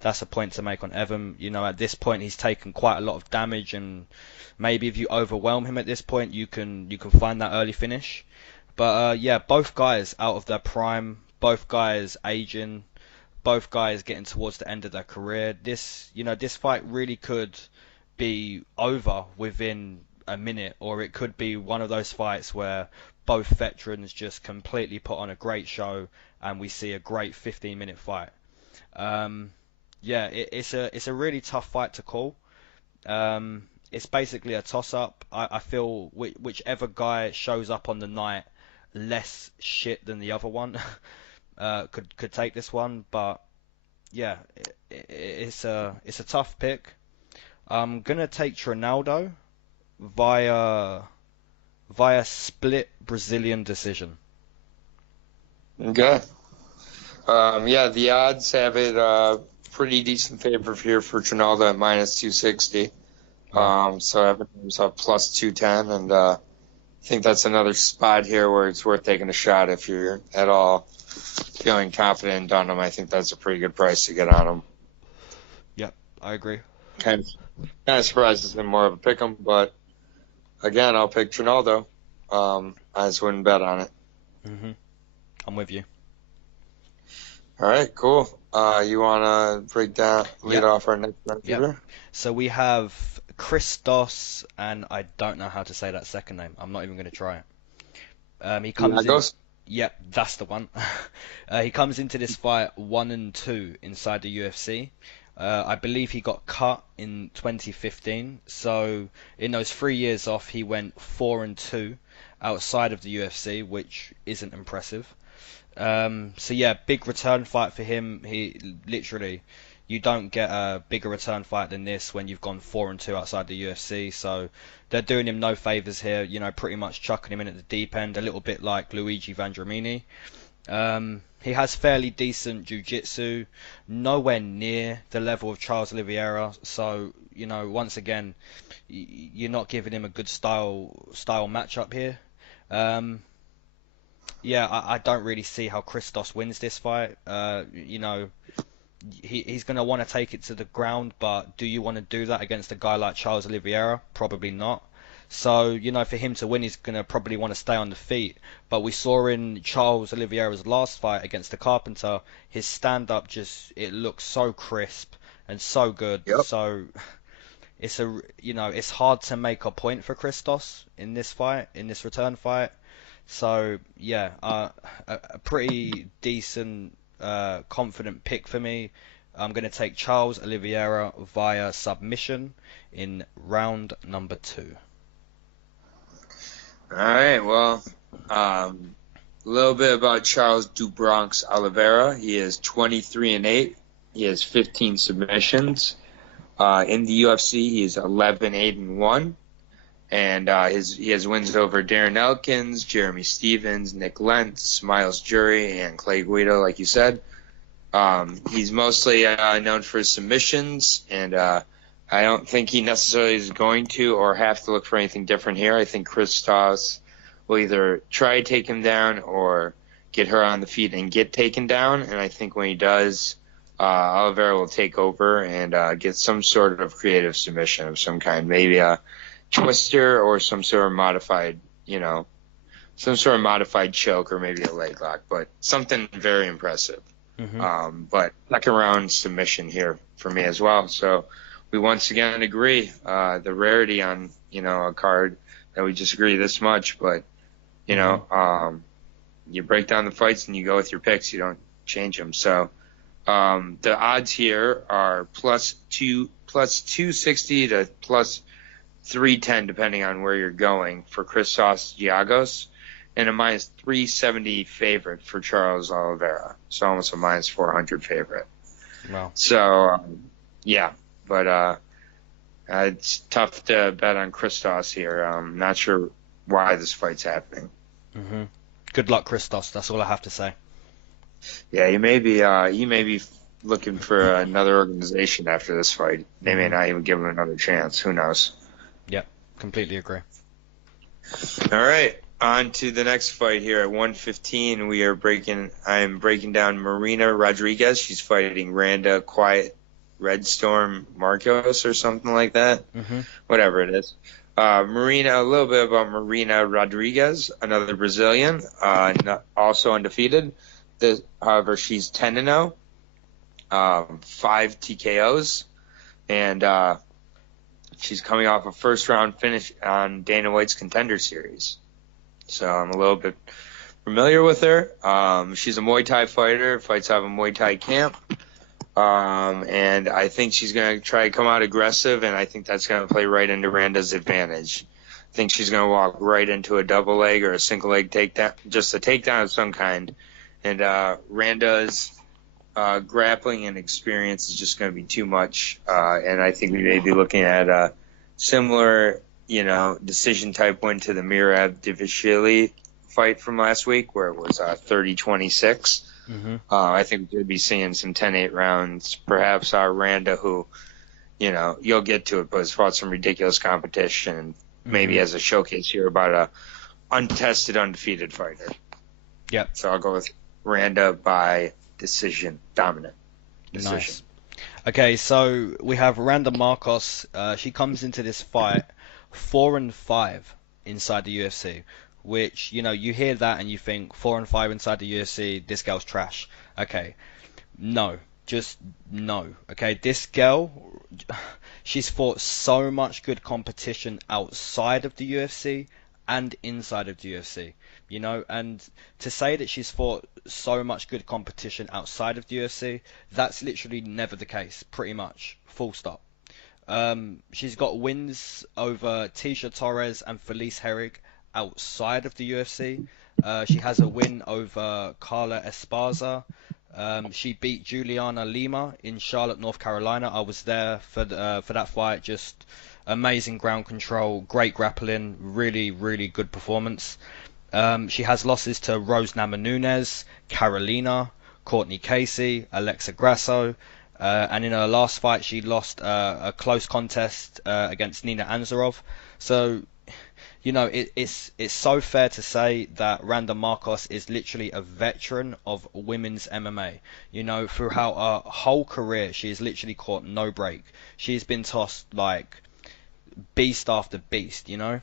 that's a point to make on Evan. At this point he's taken quite a lot of damage, and maybe if you overwhelm him at this point, you can find that early finish. But both guys out of their prime, both guys aging, both guys getting towards the end of their career. This fight really could be over within a minute, or it could be one of those fights where both veterans just completely put on a great show and we see a great 15-minute fight. It's a really tough fight to call. It's basically a toss-up. I feel whichever guy shows up on the night less shit than the other one could take this one. But yeah, it's a tough pick. I'm gonna take Trinaldo via split Brazilian decision. Okay. The odds have it pretty decent favor here for Trinaldo at -260. So Evans up +210, and I think that's another spot here where it's worth taking a shot if you're at all feeling confident in Dunham. I think that's a pretty good price to get on him. Yep, I agree. Kind of surprised it's been more of a pick 'em, but again, I'll pick Trinaldo. I just wouldn't bet on it. I'm with you. All right, cool. You want to lead off our next round? Yep. So we have Christos, and I don't know how to say that second name. I'm not even going to try it. He comes Giagos? Yep, that's the one. He comes into this fight 1-2 inside the UFC. I believe he got cut in 2015. So in those 3 years off, he went 4-2 outside of the UFC, which isn't impressive. Big return fight for him. He literally, you don't get a bigger return fight than this when you've gone 4-2 outside the UFC. So they're doing him no favors here. Pretty much chucking him in at the deep end, a little bit like Luigi Vandramini. He has fairly decent jiu-jitsu, nowhere near the level of Charles Oliviera. So once again, you're not giving him a good style matchup here. Yeah, I don't really see how Christos wins this fight. He's going to want to take it to the ground, but do you want to do that against a guy like Charles Oliveira? Probably not. So, for him to win, he's going to probably want to stay on the feet. But we saw in Charles Oliveira's last fight against the Carpenter, his stand-up it looks so crisp and so good. Yep. So it's hard to make a point for Christos in this fight, in this return fight. So yeah, a pretty decent, confident pick for me. I'm going to take Charles Oliveira via submission in round number 2. All right, well, a little bit about Charles Dubronx Oliveira. He is 23-8. He has 15 submissions. In the UFC, he is 11-8-1. And he has wins over Darren Elkins, Jeremy Stevens, Nick Lentz, Miles Jury, and Clay Guido, like you said. He's mostly known for his submissions, and I don't think he necessarily is going to or have to look for anything different here. I think Christos will either try to take him down or get her on the feet and get taken down. And I think when he does, Oliveira will take over and get some sort of creative submission of some kind, maybe a twister or some sort of modified choke or maybe a leg lock, but something very impressive. Mm-hmm. But second round submission here for me as well. So we once again agree, the rarity on, a card that we just agree this much, but, you break down the fights and you go with your picks. You don't change them. So the odds here are plus 260 to plus 310, depending on where you're going, for Christos Giagos, and a minus 370 favorite for Charles Oliveira. So almost a minus 400 favorite. Wow. So, but it's tough to bet on Christos here. I'm not sure why this fight's happening. Mm-hmm. Good luck, Christos. That's all I have to say. Yeah, you may be looking for another organization after this fight. They may not even give him another chance. Who knows? Yep, completely agree. All right, on to the next fight here at 115. I am breaking down Marina Rodriguez. She's fighting Randa Quiet Redstorm Markos or something like that. Mm-hmm. Whatever it is. A little bit about Marina Rodriguez, another Brazilian, also undefeated. However, she's 10-0, 5 TKOs, and she's coming off a first-round finish on Dana White's Contender Series. So I'm a little bit familiar with her. She's a Muay Thai fighter, fights out of a Muay Thai camp. And I think she's going to try to come out aggressive, and I think that's going to play right into Randa's advantage. I think she's going to walk right into a double leg or a single leg takedown, just a takedown of some kind. And Randa's grappling and experience is just going to be too much. And I think we may be looking at a similar, decision type win to the Mirab Divishvili fight from last week, where it was 30-26. Mm-hmm. I think we'll be seeing some 10-8 rounds. Perhaps Randa, who, you'll get to it, but has fought some ridiculous competition. Maybe as a showcase here about a untested, undefeated fighter. Yep. So I'll go with Randa by decision, dominant decision. Nice. Okay, so we have Randa Markos. She comes into this fight 4-5 inside the UFC. Which, you hear that and you think 4-5 inside the UFC, this girl's trash. Okay, no, just no. Okay, this girl, she's fought so much good competition outside of the UFC and inside of the UFC, and to say that she's fought so much good competition outside of the UFC, that's literally never the case, pretty much, full stop. She's got wins over Tisha Torres and Felice Herrig outside of the UFC. She has a win over Carla Esparza. She beat Juliana Lima in Charlotte, North Carolina. I was there for that fight. Just amazing ground control, great grappling, really, really good performance. She has losses to Rose Namajunas, Carolina, Courtney Casey, Alexa Grasso, and in her last fight she lost a close contest against Nina Anzorov. So it's so fair to say that Randa Markos is literally a veteran of women's MMA. Throughout her whole career, she has literally caught no break. She's been tossed like beast after beast. Yep.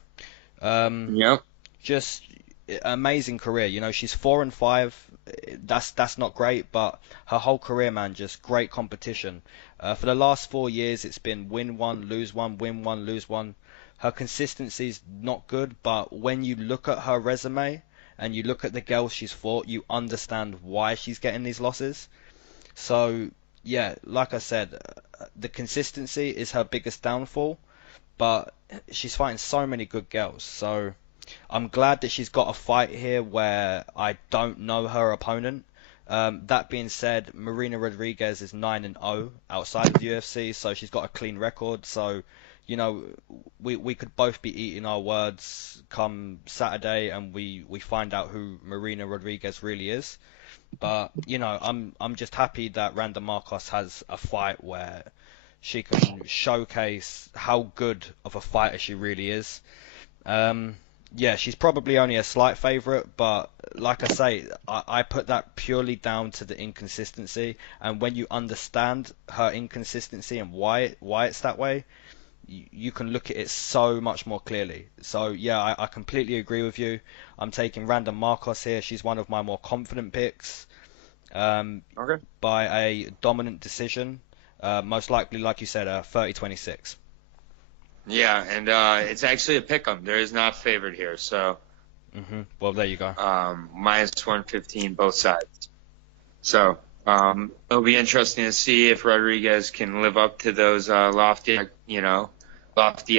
Just amazing career. She's 4-5. That's not great, but her whole career, man, just great competition. For the last 4 years, it's been win one, lose one, win one, lose one. Her consistency's not good, but when you look at her resume and you look at the girls she's fought, you understand why she's getting these losses. So, yeah, like I said, the consistency is her biggest downfall, but she's fighting so many good girls. So I'm glad that she's got a fight here where I don't know her opponent. That being said, Marina Rodriguez is 9-0 outside of the UFC, so she's got a clean record. So, we could both be eating our words come Saturday, and we find out who Marina Rodriguez really is. But I'm just happy that Randa Markos has a fight where she can showcase how good of a fighter she really is. Yeah, she's probably only a slight favourite, but like I say, I put that purely down to the inconsistency. And when you understand her inconsistency and why it's that way, you can look at it so much more clearly. So yeah, I completely agree with you. I'm taking Randa Markos here. She's one of my more confident picks. Okay. By a dominant decision, most likely, like you said, 30-26. Yeah, and it's actually a pick'em. There is not favored here, so. Well, there you go. Minus 115 both sides. So it'll be interesting to see if Rodriguez can live up to those lofty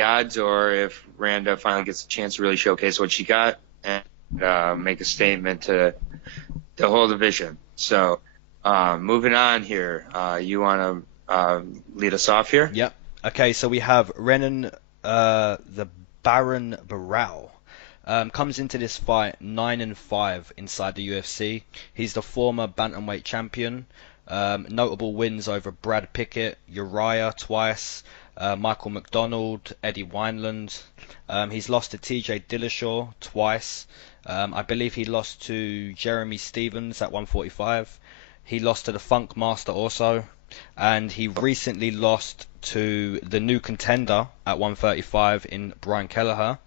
odds, or if Randa finally gets a chance to really showcase what she got and make a statement to the whole division. So moving on here, you want to lead us off here? Yep. Okay, so we have Renan, the Baron Barao. Comes into this fight 9-5 inside the UFC. He's the former bantamweight champion. Notable wins over Brad Pickett, Uriah twice, Michael McDonald, Eddie Wineland. He's lost to TJ Dillashaw twice. I believe he lost to Jeremy Stevens at 145. He lost to the Funk Master also. And he recently lost to the new contender at 135 in Brian Kelleher.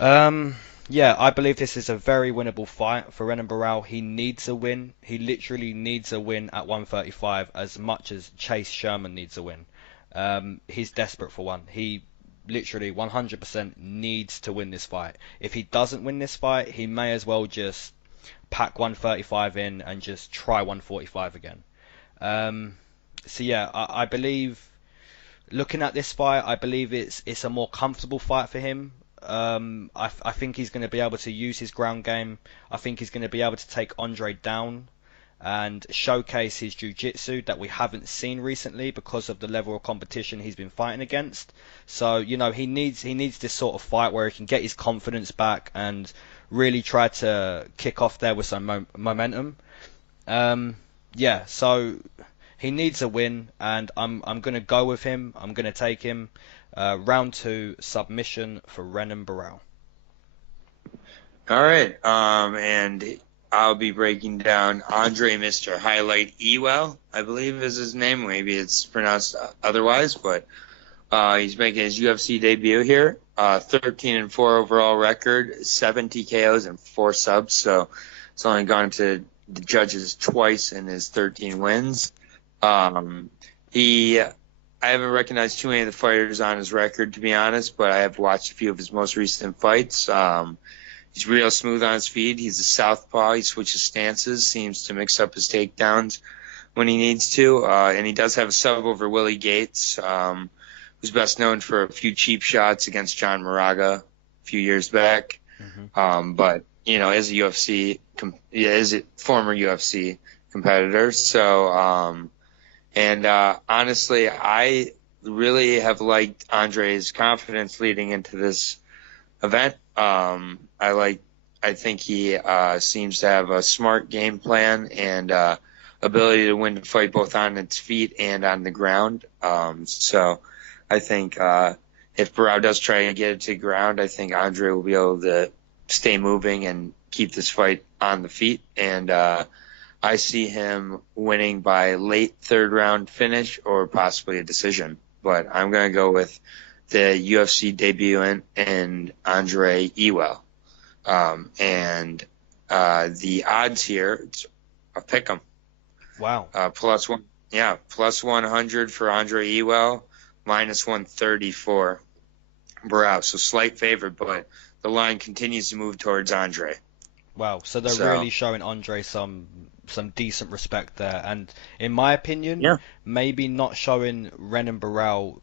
Yeah, I believe this is a very winnable fight for Renan Barao. He needs a win. He literally needs a win at 135 as much as Chase Sherman needs a win. He's desperate for one. He literally 100% needs to win this fight. If he doesn't win this fight, he may as well just pack 135 in and just try 145 again. So yeah, I believe, looking at this fight, I believe it's a more comfortable fight for him. I think he's going to be able to use his ground game. I think he's going to be able to take Andre down and showcase his jiu-jitsu that we haven't seen recently because of the level of competition he's been fighting against. So he needs this sort of fight where he can get his confidence back and really try to kick off there with some momentum. Yeah, so he needs a win, and I'm going to go with him. I'm going to take him. Round 2, submission for Renan Barao. All right, and I'll be breaking down Andre Mr. Highlight Ewell, I believe is his name. Maybe it's pronounced otherwise, but he's making his UFC debut here. 13-4 overall record, 7 TKOs and 4 subs, so it's only gone to the judges twice in his 13 wins. I haven't recognized too many of the fighters on his record, to be honest, but I have watched a few of his most recent fights. He's real smooth on his feet. He's a southpaw. He switches stances, seems to mix up his takedowns when he needs to. And he does have a sub over Willie Gates, who's best known for a few cheap shots against John Moraga a few years back. But, as a former UFC competitor. So, honestly, I really have liked Andre's confidence leading into this event. I think he seems to have a smart game plan and ability to win the fight both on its feet and on the ground. So I think if Barao does try to get it to ground, I think Andre will be able to stay moving and keep this fight on the feet. And I see him winning by late third round finish or possibly a decision. But I'm going to go with the UFC debutant and Andre Ewell. And the odds here, I'll pick them. Wow. Plus 100 for Andre Ewell, minus 130 for Barao. So slight favorite, but the line continues to move towards Andre. Wow. So they're really showing Andre some decent respect there, and in my opinion, maybe not showing Renan Barao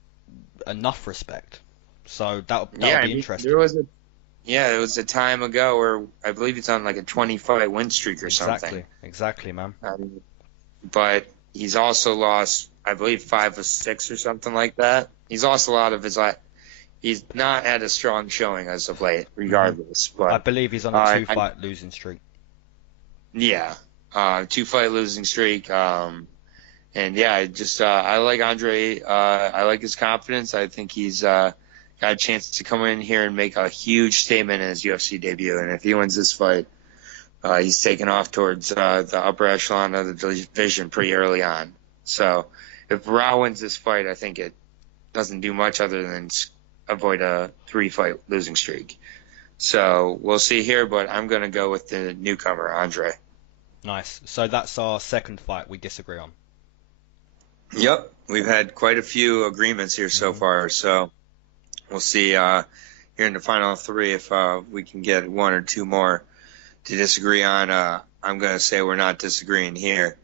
enough respect. So that'll be interesting. It was a time ago where I believe he's on like a 20-fight win streak or something. Exactly, man. But he's also lost, I believe, 5 or 6 or something like that. He's lost a lot of his life. He's not had a strong showing as of late, regardless. But I believe he's on a 2-fight losing streak. Yeah, 2-fight losing streak. And yeah, I like Andre. I like his confidence. I think he's got a chance to come in here and make a huge statement in his UFC debut. And if he wins this fight, he's taken off towards the upper echelon of the division pretty early on. So if Barao wins this fight, I think it doesn't do much other than avoid a 3-fight losing streak. So we'll see here, but I'm going to go with the newcomer, Andre. Nice. So that's our second fight we disagree on. Yep. We've had quite a few agreements here so far, so we'll see here in the final 3 if we can get 1 or 2 more to disagree on. I'm going to say we're not disagreeing here.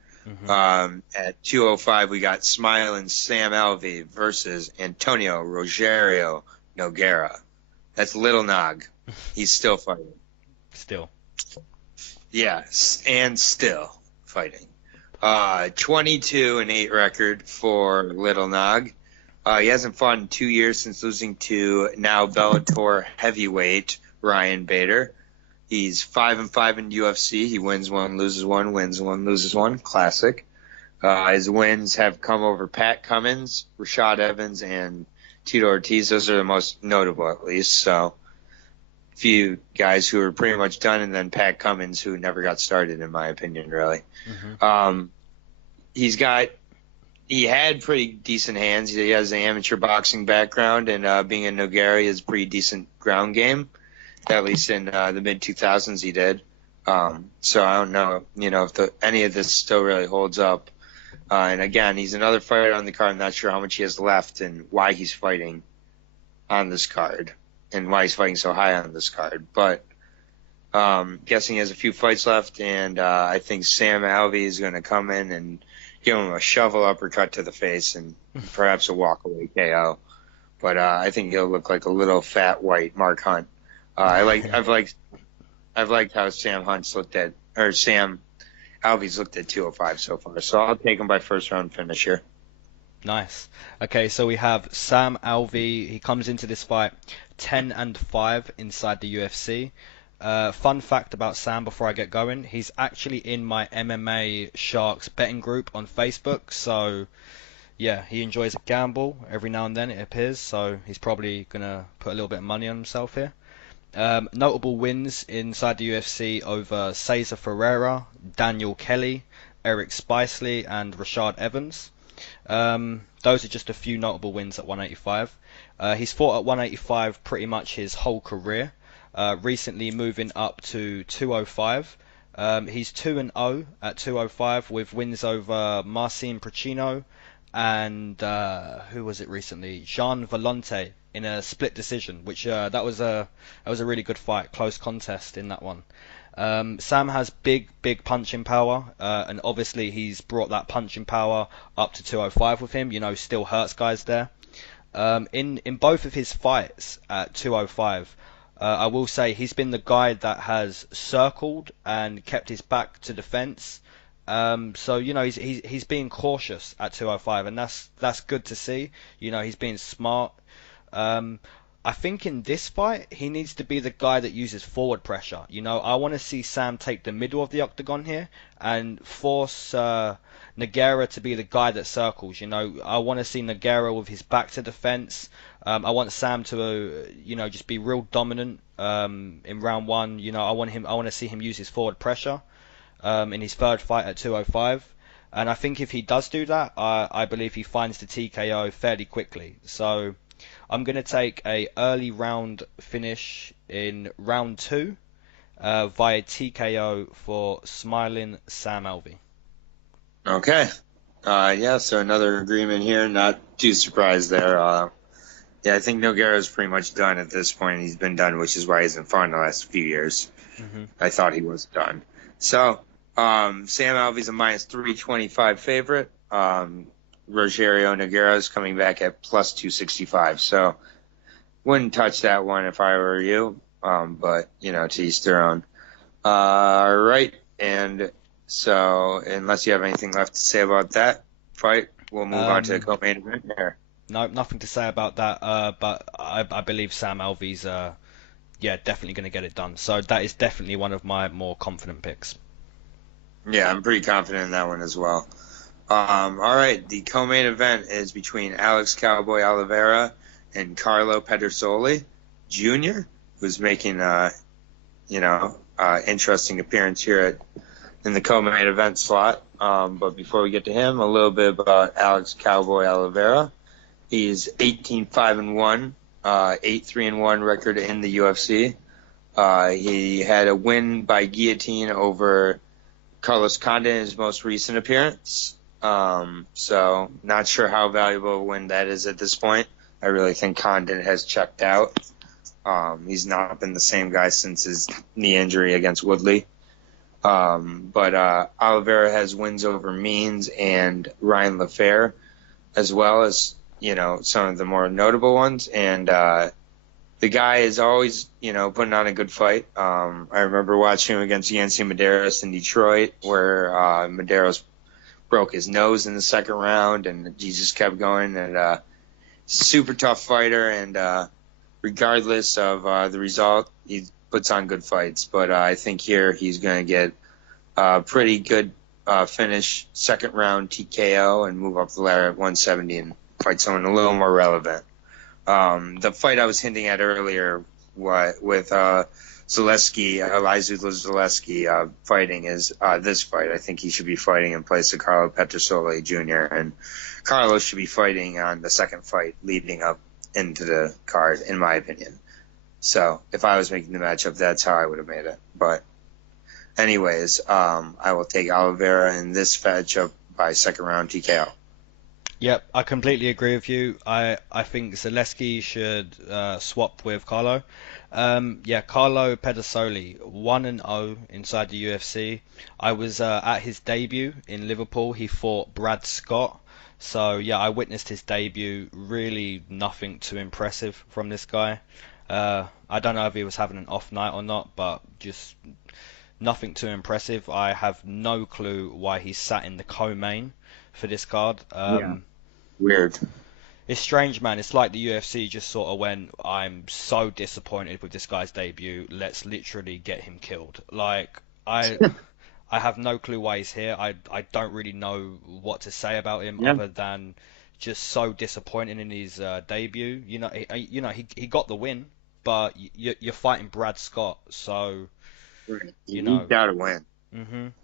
At 205, we got Smiling Sam Alvey versus Antonio Rogerio Nogueira. That's Little Nog. He's still fighting. Still. Yes, and still fighting. 22-8 record for Little Nog. He hasn't fought in 2 years since losing to now Bellator heavyweight Ryan Bader. He's 5-5 in UFC. He wins 1, loses 1, wins 1, loses 1. Classic. His wins have come over Pat Cummins, Rashad Evans, and Tito Ortiz. Those are the most notable, at least. So, a few guys who are pretty much done, and then Pat Cummins, who never got started, in my opinion, really. He had pretty decent hands. He has an amateur boxing background, and being in Nogueira, he has pretty decent ground game. At least in the mid-2000s he did. So I don't know, if any of this still really holds up. And again, he's another fighter on the card. I'm not sure how much he has left and why he's fighting on this card and why he's fighting so high on this card. But guessing he has a few fights left, and I think Sam Alvey is going to come in and give him a shovel uppercut to the face and perhaps a walk-away KO. But I think he'll look like a little fat white Mark Hunt. I've liked how Sam Alvey's looked at 205 so far. So I'll take him by first round finish here. Nice. Okay, so we have Sam Alvey. He comes into this fight 10-5 inside the UFC. Fun fact about Sam before I get going, he's actually in my MMA Sharks betting group on Facebook. So yeah, he enjoys a gamble every now and then, it appears. So he's probably gonna put a little bit of money on himself here. Notable wins inside the UFC over Cesar Ferreira, Daniel Kelly, Erik Spicely, and Rashad Evans. Those are just a few notable wins at 185. He's fought at 185 pretty much his whole career, recently moving up to 205. He's 2-0 at 205 with wins over Marcin Pracino and who was it recently? Jean Volonté in a split decision, which that was a really good fight, close contest in that one. Sam has big punching power, and obviously he's brought that punching power up to 205 with him. Still hurts guys there. In both of his fights at 205, I will say he's been the guy that has circled and kept his back to defense. So he's being cautious at 205, and that's good to see. He's being smart. I think in this fight he needs to be the guy that uses forward pressure. I want to see Sam take the middle of the octagon here and force Nogueira to be the guy that circles. I want to see Nogueira with his back to defense, I want Sam to, just be real dominant in round one. I want to see him use his forward pressure in his third fight at 205. And I think if he does do that, I believe he finds the TKO fairly quickly. So I'm going to take a early round finish in round two via TKO for smiling Sam Alvey. Okay. So another agreement here. Not too surprised there. I think Nogueira's pretty much done at this point. He's been done, which is why he's been fought in the last few years. Mm-hmm. I thought he was done. So Sam Alvey's a minus 325 favorite. Rogerio Nogueira's coming back at plus 265. So wouldn't touch that one if I were you. But, to each their own. All right. And so unless you have anything left to say about that fight, we'll move on to the co-main event here. No, nothing to say about that. But I believe Sam Alvey's, definitely going to get it done. So that is definitely one of my more confident picks. Yeah, I'm pretty confident in that one as well. All right, the co-main event is between Alex Cowboy Oliveira and Carlo Pedersoli Jr., who's making interesting appearance here in the co-main event slot. But before we get to him, a little bit about Alex Cowboy Oliveira. He's 18-5-1, 8-3-1 record in the UFC. He had a win by guillotine over Carlos Condit in his most recent appearance. So not sure how valuable a win that is at this point. I really think Condit has checked out. He's not been the same guy since his knee injury against Woodley. But Oliveira has wins over Means and Ryan LaFair, as well as, some of the more notable ones. And the guy is always, putting on a good fight. I remember watching him against Yancy Medeiros in Detroit, where Medeiros broke his nose in the second round, and he just kept going. And super tough fighter, and regardless of the result, he puts on good fights. But I think here he's going to get a pretty good finish, second round TKO, and move up the ladder at 170 and fight someone a little more relevant. The fight I was hinting at earlier with Zaleski, Zaleski fighting is this fight. I think he should be fighting in place of Carlo Pedersoli Jr., and Carlo should be fighting on the second fight leading up into the card, in my opinion. So if I was making the matchup, that's how I would have made it. But anyways, I will take Oliveira in this matchup by second round TKO. Yep, I completely agree with you. I think Zaleski should swap with Carlo. Carlo Pedersoli, 1-0 inside the UFC. I was at his debut in Liverpool. He fought Brad Scott. So, I witnessed his debut. Really nothing too impressive from this guy. I don't know if he was having an off night or not, but just nothing too impressive. I have no clue why he sat in the co-main for this card. Weird. It's strange, man. It's like the UFC just sort of went, I'm so disappointed with this guy's debut. Let's literally get him killed. Like, I have no clue why he's here. I don't really know what to say about him other than just so disappointing in his debut. He got the win, but you're fighting Brad Scott, so you gotta win.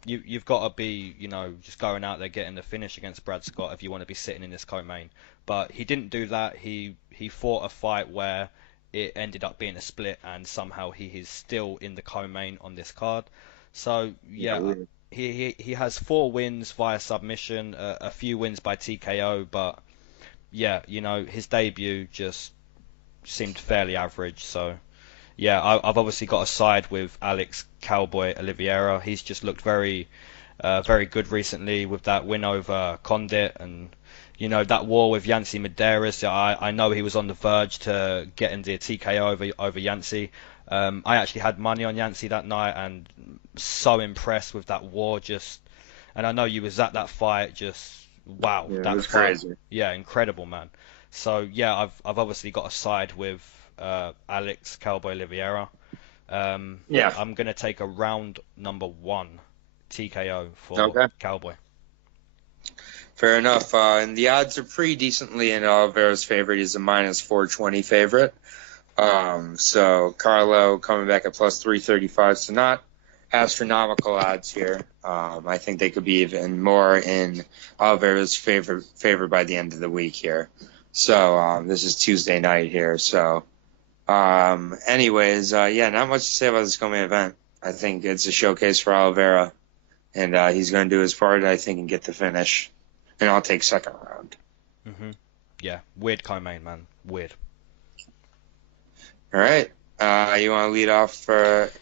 You've got to be, just going out there getting the finish against Brad Scott if you want to be sitting in this co-main. But he didn't do that. He fought a fight where it ended up being a split, and somehow he is still in the co-main on this card. So he has 4 wins via submission, a few wins by TKO, but his debut just seemed fairly average. So. I've obviously got a side with Alex Cowboy Oliveira. He's just looked very good recently with that win over Condit, and that war with Yancy Medeiros. I know he was on the verge to getting the TKO over Yancy. I actually had money on Yancy that night, and so impressed with that war. And I know you was at that fight. Just wow, that was crazy. Yeah, incredible, man. So I've obviously got a side with Alex Cowboy Oliveira. I'm going to take a round number 1 TKO for Cowboy. Fair enough. And the odds are pretty decently in Oliveira's favor. He's a minus 420 favorite. So Carlo coming back at plus 335. So not astronomical odds here. I think they could be even more in Oliveira's favor by the end of the week here. So this is Tuesday night here. So anyways, not much to say about this co-main event. I think it's a showcase for Oliveira, and he's going to do his part, I think, and get the finish. And I'll take second round. Mm-hmm. Yeah, weird co-main, man. Weird. All right. You want to lead off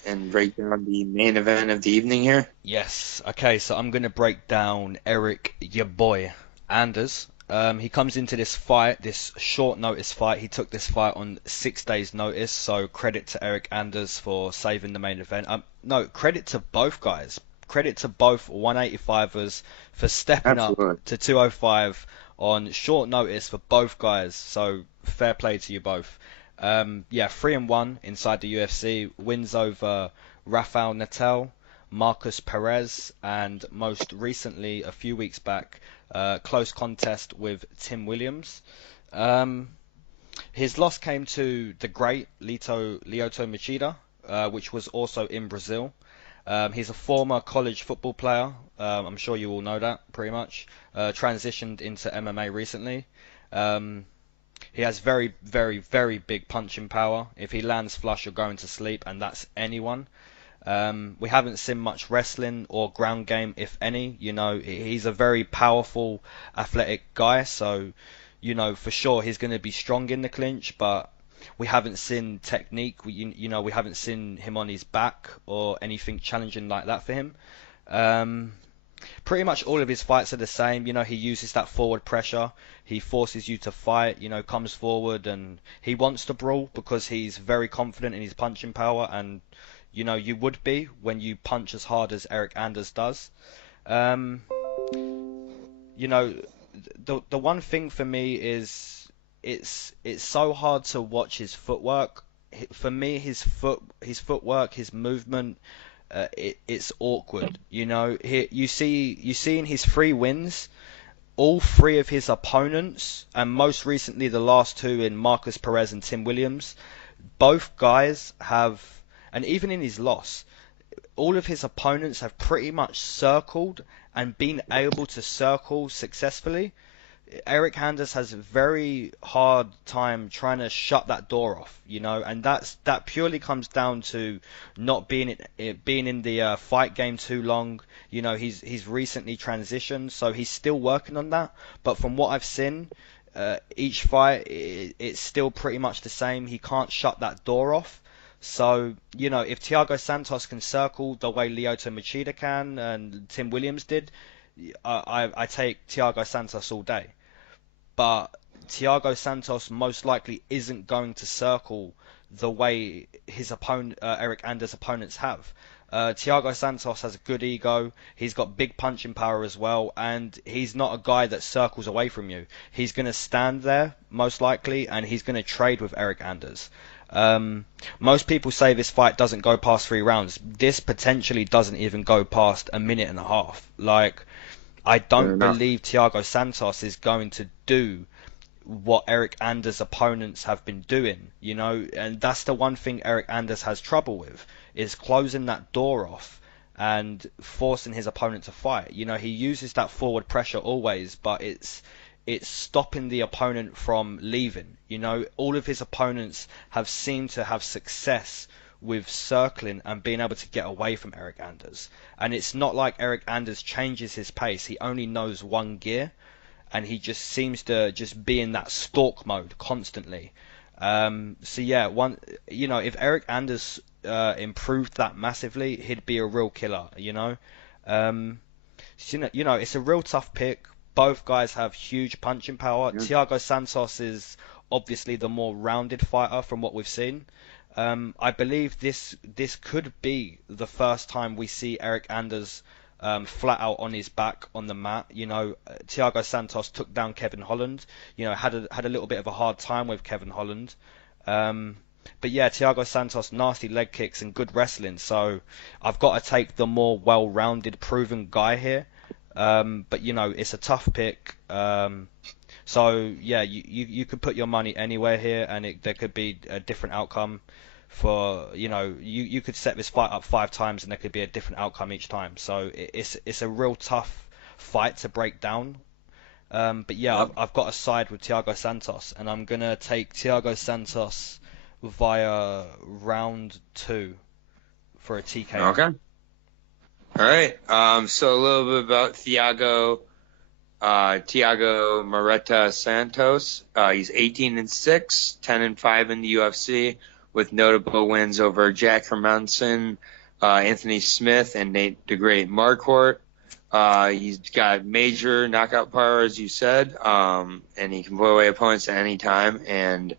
and break down the main event of the evening here? Yes. Okay, so I'm going to break down Erik, your boy, Anders. He comes into this fight, this short notice fight. He took this fight on 6 days' notice, so credit to Erik Anders for saving the main event. No, credit to both guys. Credit to both 185ers for stepping Absolutely. up to 205 on short notice for both guys. So fair play to you both. 3-1 inside the UFC. Wins over Rafael Natal, Markos Perez, and most recently, a few weeks back, close contest with Tim Williams. His loss came to the great Leyton Machida, which was also in Brazil. He's a former college football player. I'm sure you all know that, pretty much. Transitioned into MMA recently. He has very, very, very big punching power. If he lands flush, you're going to sleep, and that's anyone. We haven't seen much wrestling or ground game, if any. He's a very powerful, athletic guy, so, for sure he's going to be strong in the clinch, but we haven't seen technique. We haven't seen him on his back or anything challenging like that for him. Pretty much all of his fights are the same. He uses that forward pressure. He forces you to fight, comes forward, and he wants to brawl because he's very confident in his punching power, and you would be when you punch as hard as Erik Anders does. The one thing for me is it's so hard to watch his footwork. For me, his footwork, his movement, it's awkward. You see in his 3 wins, all 3 of his opponents, and most recently the last 2 in Markos Perez and Tim Williams, both guys have, and even in his loss, all of his opponents have pretty much circled and been able to circle successfully. Erik Anders has a very hard time trying to shut that door off, and that purely comes down to not being in the fight game too long. He's recently transitioned, so he's still working on that. But from what I've seen, each fight it's still pretty much the same. He can't shut that door off. So if Thiago Santos can circle the way Leyton Machida can and Tim Williams did, I take Thiago Santos all day. But Thiago Santos most likely isn't going to circle the way his opponent, Erik Anders' opponents have. Thiago Santos has a good ego. He's got big punching power as well, and he's not a guy that circles away from you. He's going to stand there most likely, and he's going to trade with Erik Anders. Most people say this fight doesn't go past 3 rounds. This potentially doesn't even go past a minute and a half. I don't believe Thiago Santos is going to do what Erik Anders' opponents have been doing, and that's the one thing Erik Anders has trouble with, is closing that door off and forcing his opponent to fight. He uses that forward pressure always, but it's stopping the opponent from leaving. All of his opponents have seemed to have success with circling and being able to get away from Erik Anders. And it's not like Erik Anders changes his pace. He only knows one gear, and he just seems to just be in that stalk mode constantly. If Erik Anders improved that massively, he'd be a real killer. It's a real tough pick. Both guys have huge punching power. Yeah. Thiago Santos is obviously the more rounded fighter from what we've seen. I believe this could be the first time we see Erik Anders flat out on his back on the mat. Thiago Santos took down Kevin Holland. Had a little bit of a hard time with Kevin Holland. But yeah, Thiago Santos, nasty leg kicks and good wrestling. So I've got to take the more well-rounded, proven guy here. But it's a tough pick. So yeah, you could put your money anywhere here, and there could be a different outcome. You could set this fight up 5 times, and there could be a different outcome each time. So it's a real tough fight to break down. But yeah, I've got to side with Thiago Santos, and I'm gonna take Thiago Santos via round 2 for a TKO. Okay. All right. So a little bit about Thiago Mareta Santos. He's 18-6, 10-5 in the UFC, with notable wins over Jack Hermanson, Anthony Smith, and Nate the Great Marquardt. He's got major knockout power, as you said, and he can put away opponents at any time. And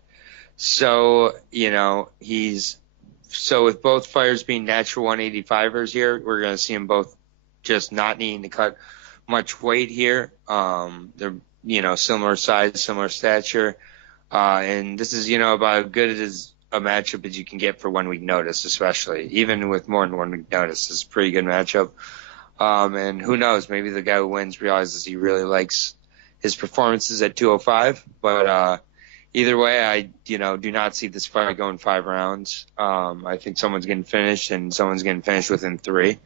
so, with both fighters being natural 185ers here, we're going to see them both just not needing to cut much weight here. They're, similar size, similar stature. And this is, about as good as a matchup as you can get for 1 week notice, especially. Even with more than 1 week notice, it's a pretty good matchup. And who knows, maybe the guy who wins realizes he really likes his performances at 205. But either way, I do not see this fight going 5 rounds. I think someone's getting finished, and someone's getting finished within 3.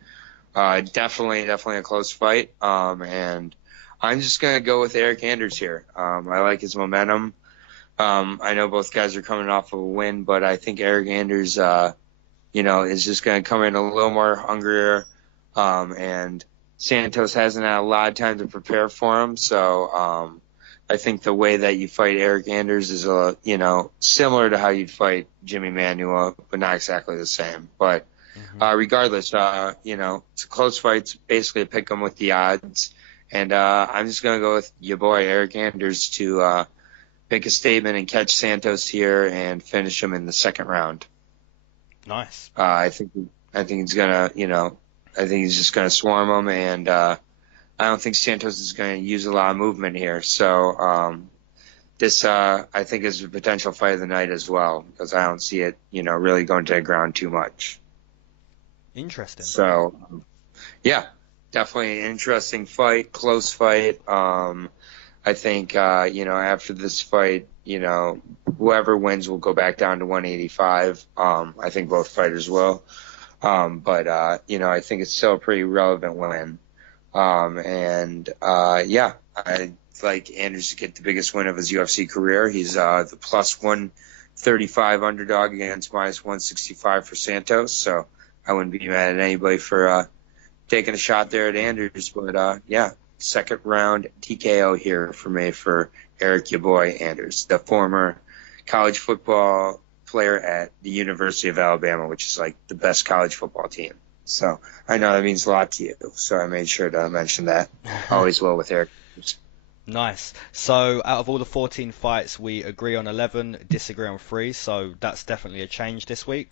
Definitely a close fight. And I'm just going to go with Erik Anders here. I like his momentum. I know both guys are coming off of a win, but I think Erik Anders, is just going to come in a little more hungrier. And Santos hasn't had a lot of time to prepare for him. So, I think the way that you fight Erik Anders is, similar to how you'd fight Jimmy Manuwa, but not exactly the same. But, regardless, it's a close fight. It's basically a pick 'em with the odds. And, I'm just going to go with your boy, Erik Anders, to, make a statement and catch Santos here and finish him in the 2nd round. Nice. I think he's gonna, I think he's just gonna swarm him, and I don't think Santos is gonna use a lot of movement here. So this, I think, is a potential fight of the night as well, because I don't see it, really going to the ground too much. Interesting. So, yeah, definitely an interesting fight, close fight. I think, after this fight, whoever wins will go back down to 185. I think both fighters will. But I think it's still a pretty relevant win. I like Anders to get the biggest win of his UFC career. He's the plus 135 underdog against minus 165 for Santos. So I wouldn't be mad at anybody for taking a shot there at Anders. But, 2nd round TKO here for me for Erik, your boy, Anders, the former college football player at the University of Alabama, which is like the best college football team. So I know that means a lot to you. So I made sure to mention that. Always will with Erik. Nice. So out of all the 14 fights, we agree on 11, disagree on 3. So that's definitely a change this week.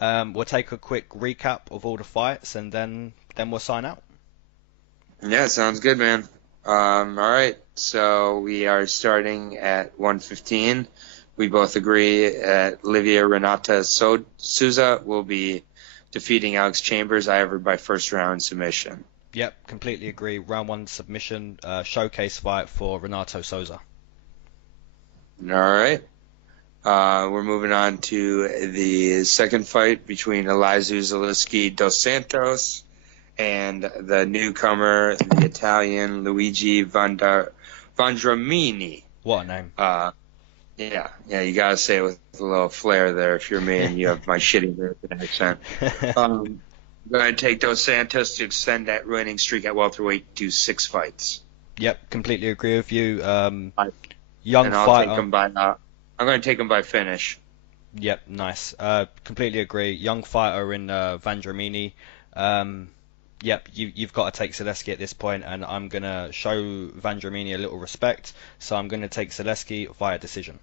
We'll take a quick recap of all the fights, and then we'll sign out. Yeah, sounds good, man. All right. So we are starting at 115. We both agree that Livia Renata Souza will be defeating Alex Chambers, either by 1st round submission. Yep, completely agree. Round 1 submission, showcase fight for Renato Souza. All right. We're moving on to the 2nd fight between Elizeu Zaleski dos Santos and the newcomer, the Italian Luigi Vandramini. What a name. Yeah, you gotta say it with a little flair there. If you're me and you have my shitty American accent. I'm going to take Dos Santos to extend that winning streak at welterweight to 6 fights. Yep, completely agree with you. Young fighter. I'm going to take him by finish. Yep, nice. Completely agree. Young fighter in Vandramini. Yep, you've got to take Zaleski at this point, and I'm going to show Vandramini a little respect, so I'm going to take Zaleski via decision.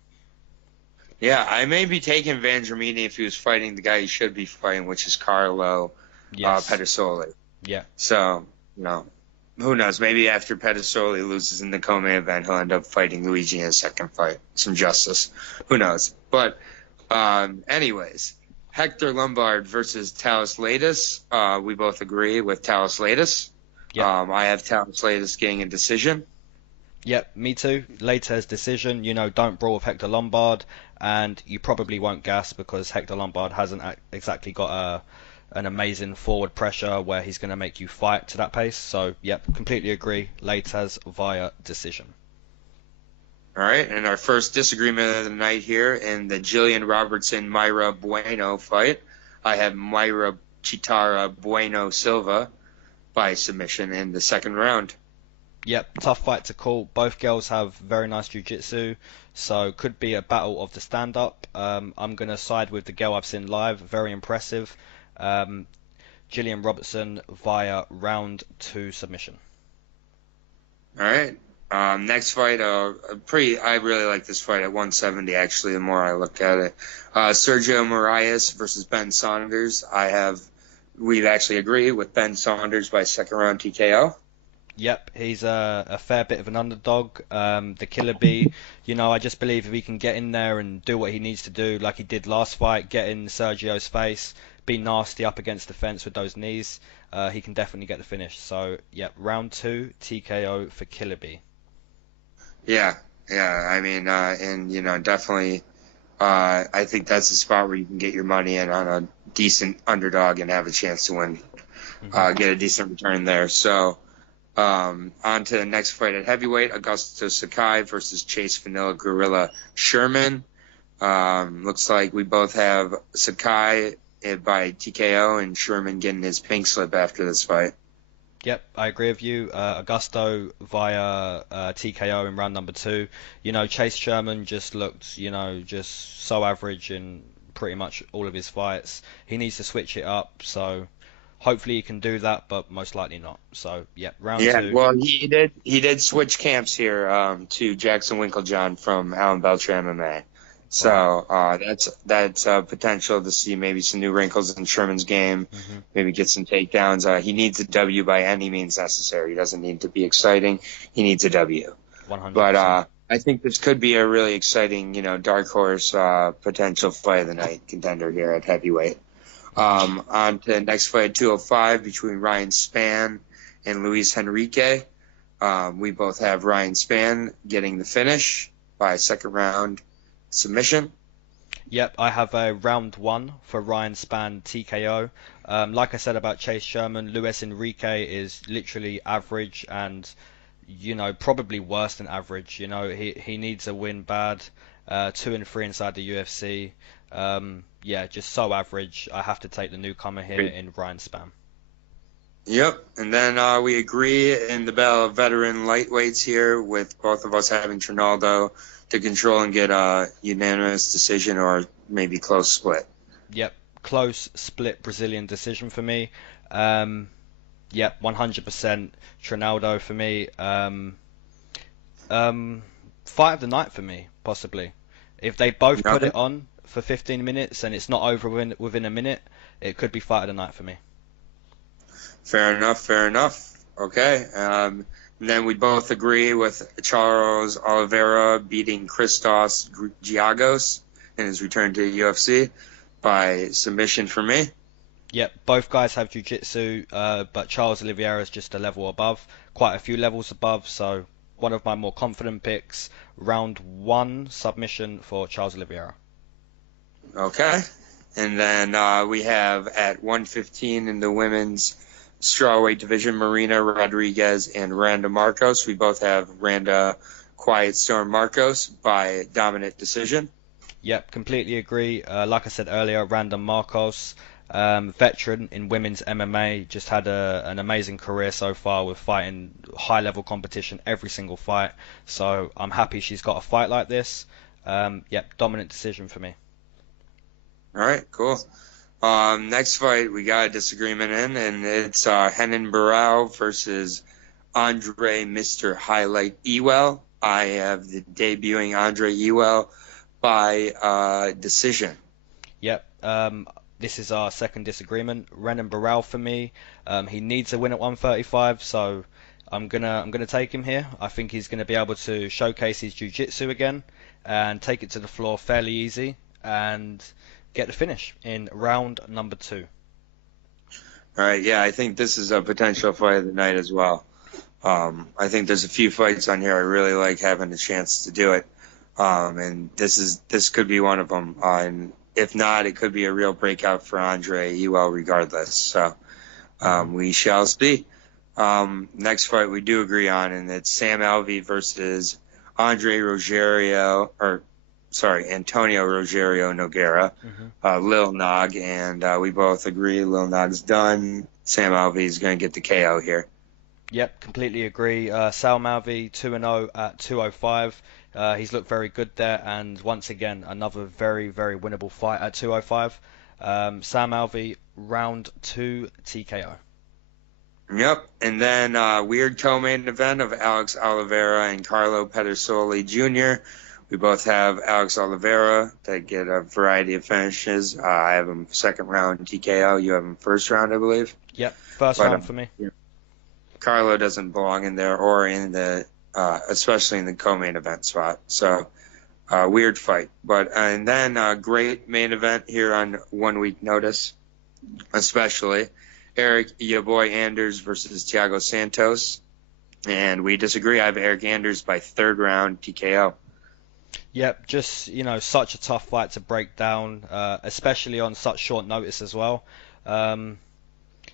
Yeah, I may be taking Vandramini if he was fighting the guy he should be fighting, which is Carlo Pedersoli. Yeah. So, who knows? Maybe after Pedersoli loses in the co-main event, he'll end up fighting Luigi in his 2nd fight. Some justice. Who knows? But, anyways, Hector Lombard versus Thales Leites. We both agree with Thales Leites. I have Talent Leites getting a decision. Yep, me too. Leites decision. Don't brawl with Hector Lombard, and you probably won't gas because Hector Lombard hasn't exactly got an amazing forward pressure where he's going to make you fight to that pace. So, yep, completely agree. Leites via decision. All right, and our first disagreement of the night here in the Jillian Robertson-Myra Bueno fight, I have Myra Chitara Bueno Silva by submission in the second round. Yep, tough fight to call. Both girls have very nice jiu-jitsu, so could be a battle of the stand-up. I'm going to side with the girl I've seen live, very impressive. Jillian Robertson via round 2 submission. All right. Next fight, I really like this fight at 170, actually, the more I look at it. Sergio Moraes versus Ben Saunders. We've actually agreed with Ben Saunders by second round TKO. Yep, he's a fair bit of an underdog. The killer bee, I just believe if he can get in there and do what he needs to do, like he did last fight, get in Sergio's face, be nasty up against the fence with those knees, he can definitely get the finish. So, yep, round 2 TKO for killer bee. Yeah. I mean, and definitely, I think that's the spot where you can get your money in on a decent underdog and have a chance to win, get a decent return there. So. On to the next fight at heavyweight, Augusto Sakai versus Chase Vanilla Gorilla Sherman. Looks like we both have Sakai by TKO and Sherman getting his pink slip after this fight. Yep, I agree with you. Augusto via TKO in round number 2. Chase Sherman just looked, just so average in pretty much all of his fights. He needs to switch it up, so... Hopefully he can do that, but most likely not. So, yeah, round 2. Yeah, well, he did switch camps here to Jackson Winklejohn from Alan Belcher MMA. So that's potential to see maybe some new wrinkles in Sherman's game, maybe get some takedowns. He needs a W by any means necessary. He doesn't need to be exciting. He needs a W. 100%. But I think this could be a really exciting, dark horse potential fight of the night contender here at heavyweight. On to the next fight, 205, between Ryan Spann and Luis Henrique. We both have Ryan Spann getting the finish by second round submission. Yep, I have a round 1 for Ryan Spann TKO. Like I said about Chase Sherman, Luis Henrique is literally average and, probably worse than average. He needs a win bad. 2-3 inside the UFC. Just so average. I have to take the newcomer here in Ryan Spann. Yep, and then we agree in the battle of veteran lightweights here with both of us having Trinaldo to control and get a unanimous decision or maybe close split. Yep, close split Brazilian decision for me. Yep, 100% Trinaldo for me. Fight of the night for me, possibly. If they both put it on for 15 minutes and it's not over within a minute, it could be fight of the night for me. Fair enough. Okay. And then we both agree with Charles Oliveira beating Christos Giagos in his return to the UFC by submission for me. Yep, both guys have jiu-jitsu, but Charles Oliveira is just a level above, quite a few levels above, so one of my more confident picks. Round 1 submission for Charles Oliveira. Okay. And then we have at 115 in the women's strawweight division, Marina Rodriguez and Randa Markos. We both have Randa Quiet Storm Markos by dominant decision. Yep, completely agree. Like I said earlier, Randa Markos, veteran in women's MMA, just had an amazing career so far with fighting high-level competition every single fight. So I'm happy she's got a fight like this. Yep, dominant decision for me. All right, cool. Next fight, we got a disagreement in, and it's Renan Barao versus Andre Mr. Highlight Ewell. I have the debuting Andre Ewell by decision. Yep. This is our second disagreement. Renan Barao for me. He needs a win at 135, so I'm gonna take him here. I think he's gonna be able to showcase his jiu-jitsu again and take it to the floor fairly easy and get the finish in round number 2. All right, yeah, I think this is a potential fight of the night as well. I think there's a few fights on here I really like having a chance to do it, and this could be one of them. And if not, it could be a real breakout for Andre Ewell regardless. So we shall see. Next fight we do agree on, and it's Sam Alvey versus Antonio Rogerio Nogueira, Lil Nog, and we both agree Lil Nog's done. Sam Alvey is going to get the KO here. Yep, completely agree. Sam Alvey 2-0 at 205. He's looked very good there, and once again, another very, very winnable fight at 205. Sam Alvey, round 2 TKO. Yep, and then weird co-main event of Alex Oliveira and Carlo Pedersoli Jr. We both have Alex Oliveira to get a variety of finishes. I have him second round TKO. You have him first round, I believe. Yep, first round for me. Yeah. Carlo doesn't belong in there or in the, especially in the co-main event spot. So, weird fight. And then great main event here on 1 week notice, especially Erik "Ya Boy" Anders versus Thiago Santos. And we disagree. I have Erik Anders by third round TKO. Yep, just, such a tough fight to break down, especially on such short notice as well.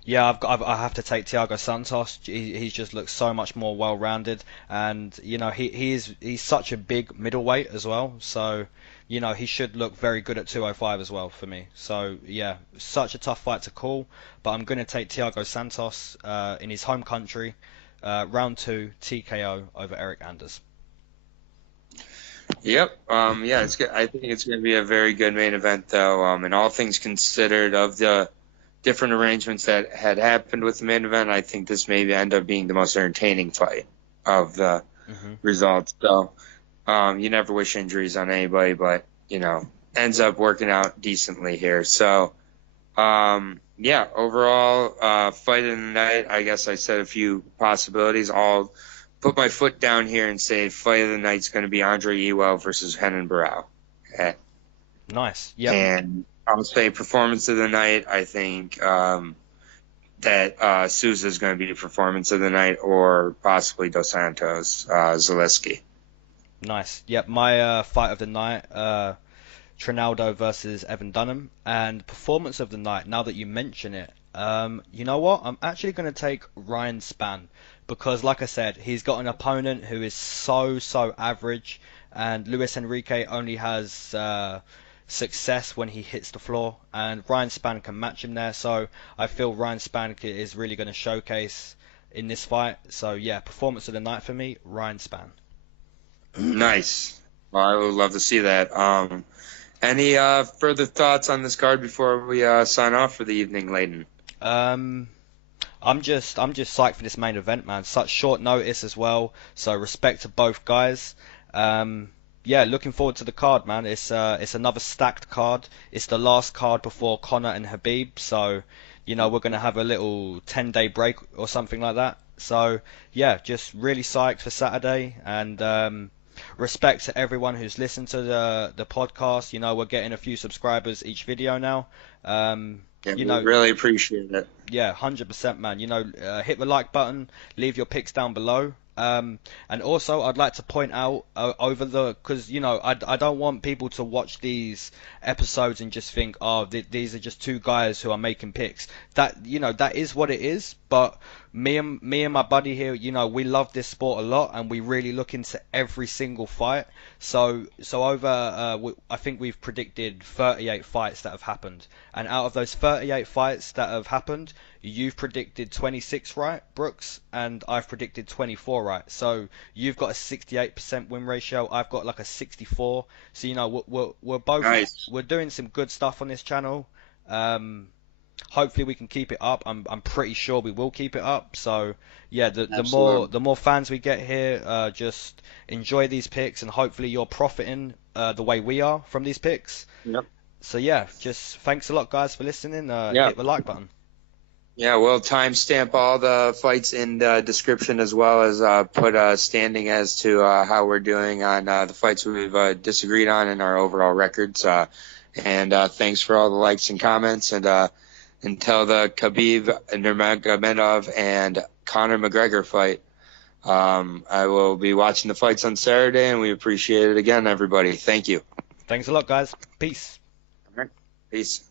Yeah, I have to take Thiago Santos. He's just looks so much more well-rounded, and he's such a big middleweight as well. So he should look very good at 205 as well for me. So yeah, such a tough fight to call, but I'm going to take Thiago Santos in his home country, round 2 TKO over Erik Anders. Yep. Yeah, it's good. I think it's going to be a very good main event, though. And all things considered, of the different arrangements that had happened with the main event, I think this may end up being the most entertaining fight of the results. So you never wish injuries on anybody, but ends up working out decently here. So yeah, overall fight of the night. I guess I said a few possibilities. I'll put my foot down here and say fight of the night's going to be Andre Ewell versus Renan Barao. Okay. Nice. Yeah. And I'll say performance of the night. I think that Souza is going to be the performance of the night, or possibly Dos Santos, Zaleski. Nice. Yep. My fight of the night, Trinaldo versus Evan Dunham, and performance of the night. Now that you mention it, you know what? I'm actually going to take Ryan Spann, because, like I said, he's got an opponent who is so average, and Luis Henrique only has success when he hits the floor, and Ryan Spann can match him there. So I feel Ryan Spann is really going to showcase in this fight. So yeah, performance of the night for me, Ryan Spann. Nice. Well, I would love to see that. Any further thoughts on this card before we sign off for the evening, Leyton? I'm just psyched for this main event, man. Such short notice as well. So respect to both guys. Yeah, looking forward to the card, man. It's another stacked card. It's the last card before Conor and Khabib. So, we're gonna have a little 10-day break or something like that. So yeah, just really psyched for Saturday, and respect to everyone who's listened to the podcast. We're getting a few subscribers each video now. Yeah, we really appreciate it. Yeah, 100%, man. Hit the like button, leave your picks down below. And also, I'd like to point out because I don't want people to watch these episodes and just think, oh, these are just two guys who are making picks. That that is what it is. But me and my buddy here, we love this sport a lot, and we really look into every single fight. So over, I think we've predicted 38 fights that have happened, and out of those 38 fights that have happened, you've predicted 26 right, Brooks, and I've predicted 24 right. So you've got a 68% win ratio. I've got like a 64. So we're both nice. We're doing some good stuff on this channel. Hopefully we can keep it up. I'm pretty sure we will keep it up. So yeah, the more fans we get here, just enjoy these picks, and hopefully you're profiting the way we are from these picks. Yep. So yeah, just thanks a lot, guys, for listening. Hit the like button. Yeah, we'll timestamp all the fights in the description, as well as put a standing as to how we're doing on the fights we've disagreed on and our overall records. And thanks for all the likes and comments. And until the Khabib Nurmagomedov and Conor McGregor fight. I will be watching the fights on Saturday, and we appreciate it again, everybody. Thank you. Thanks a lot, guys. Peace. All right. Peace.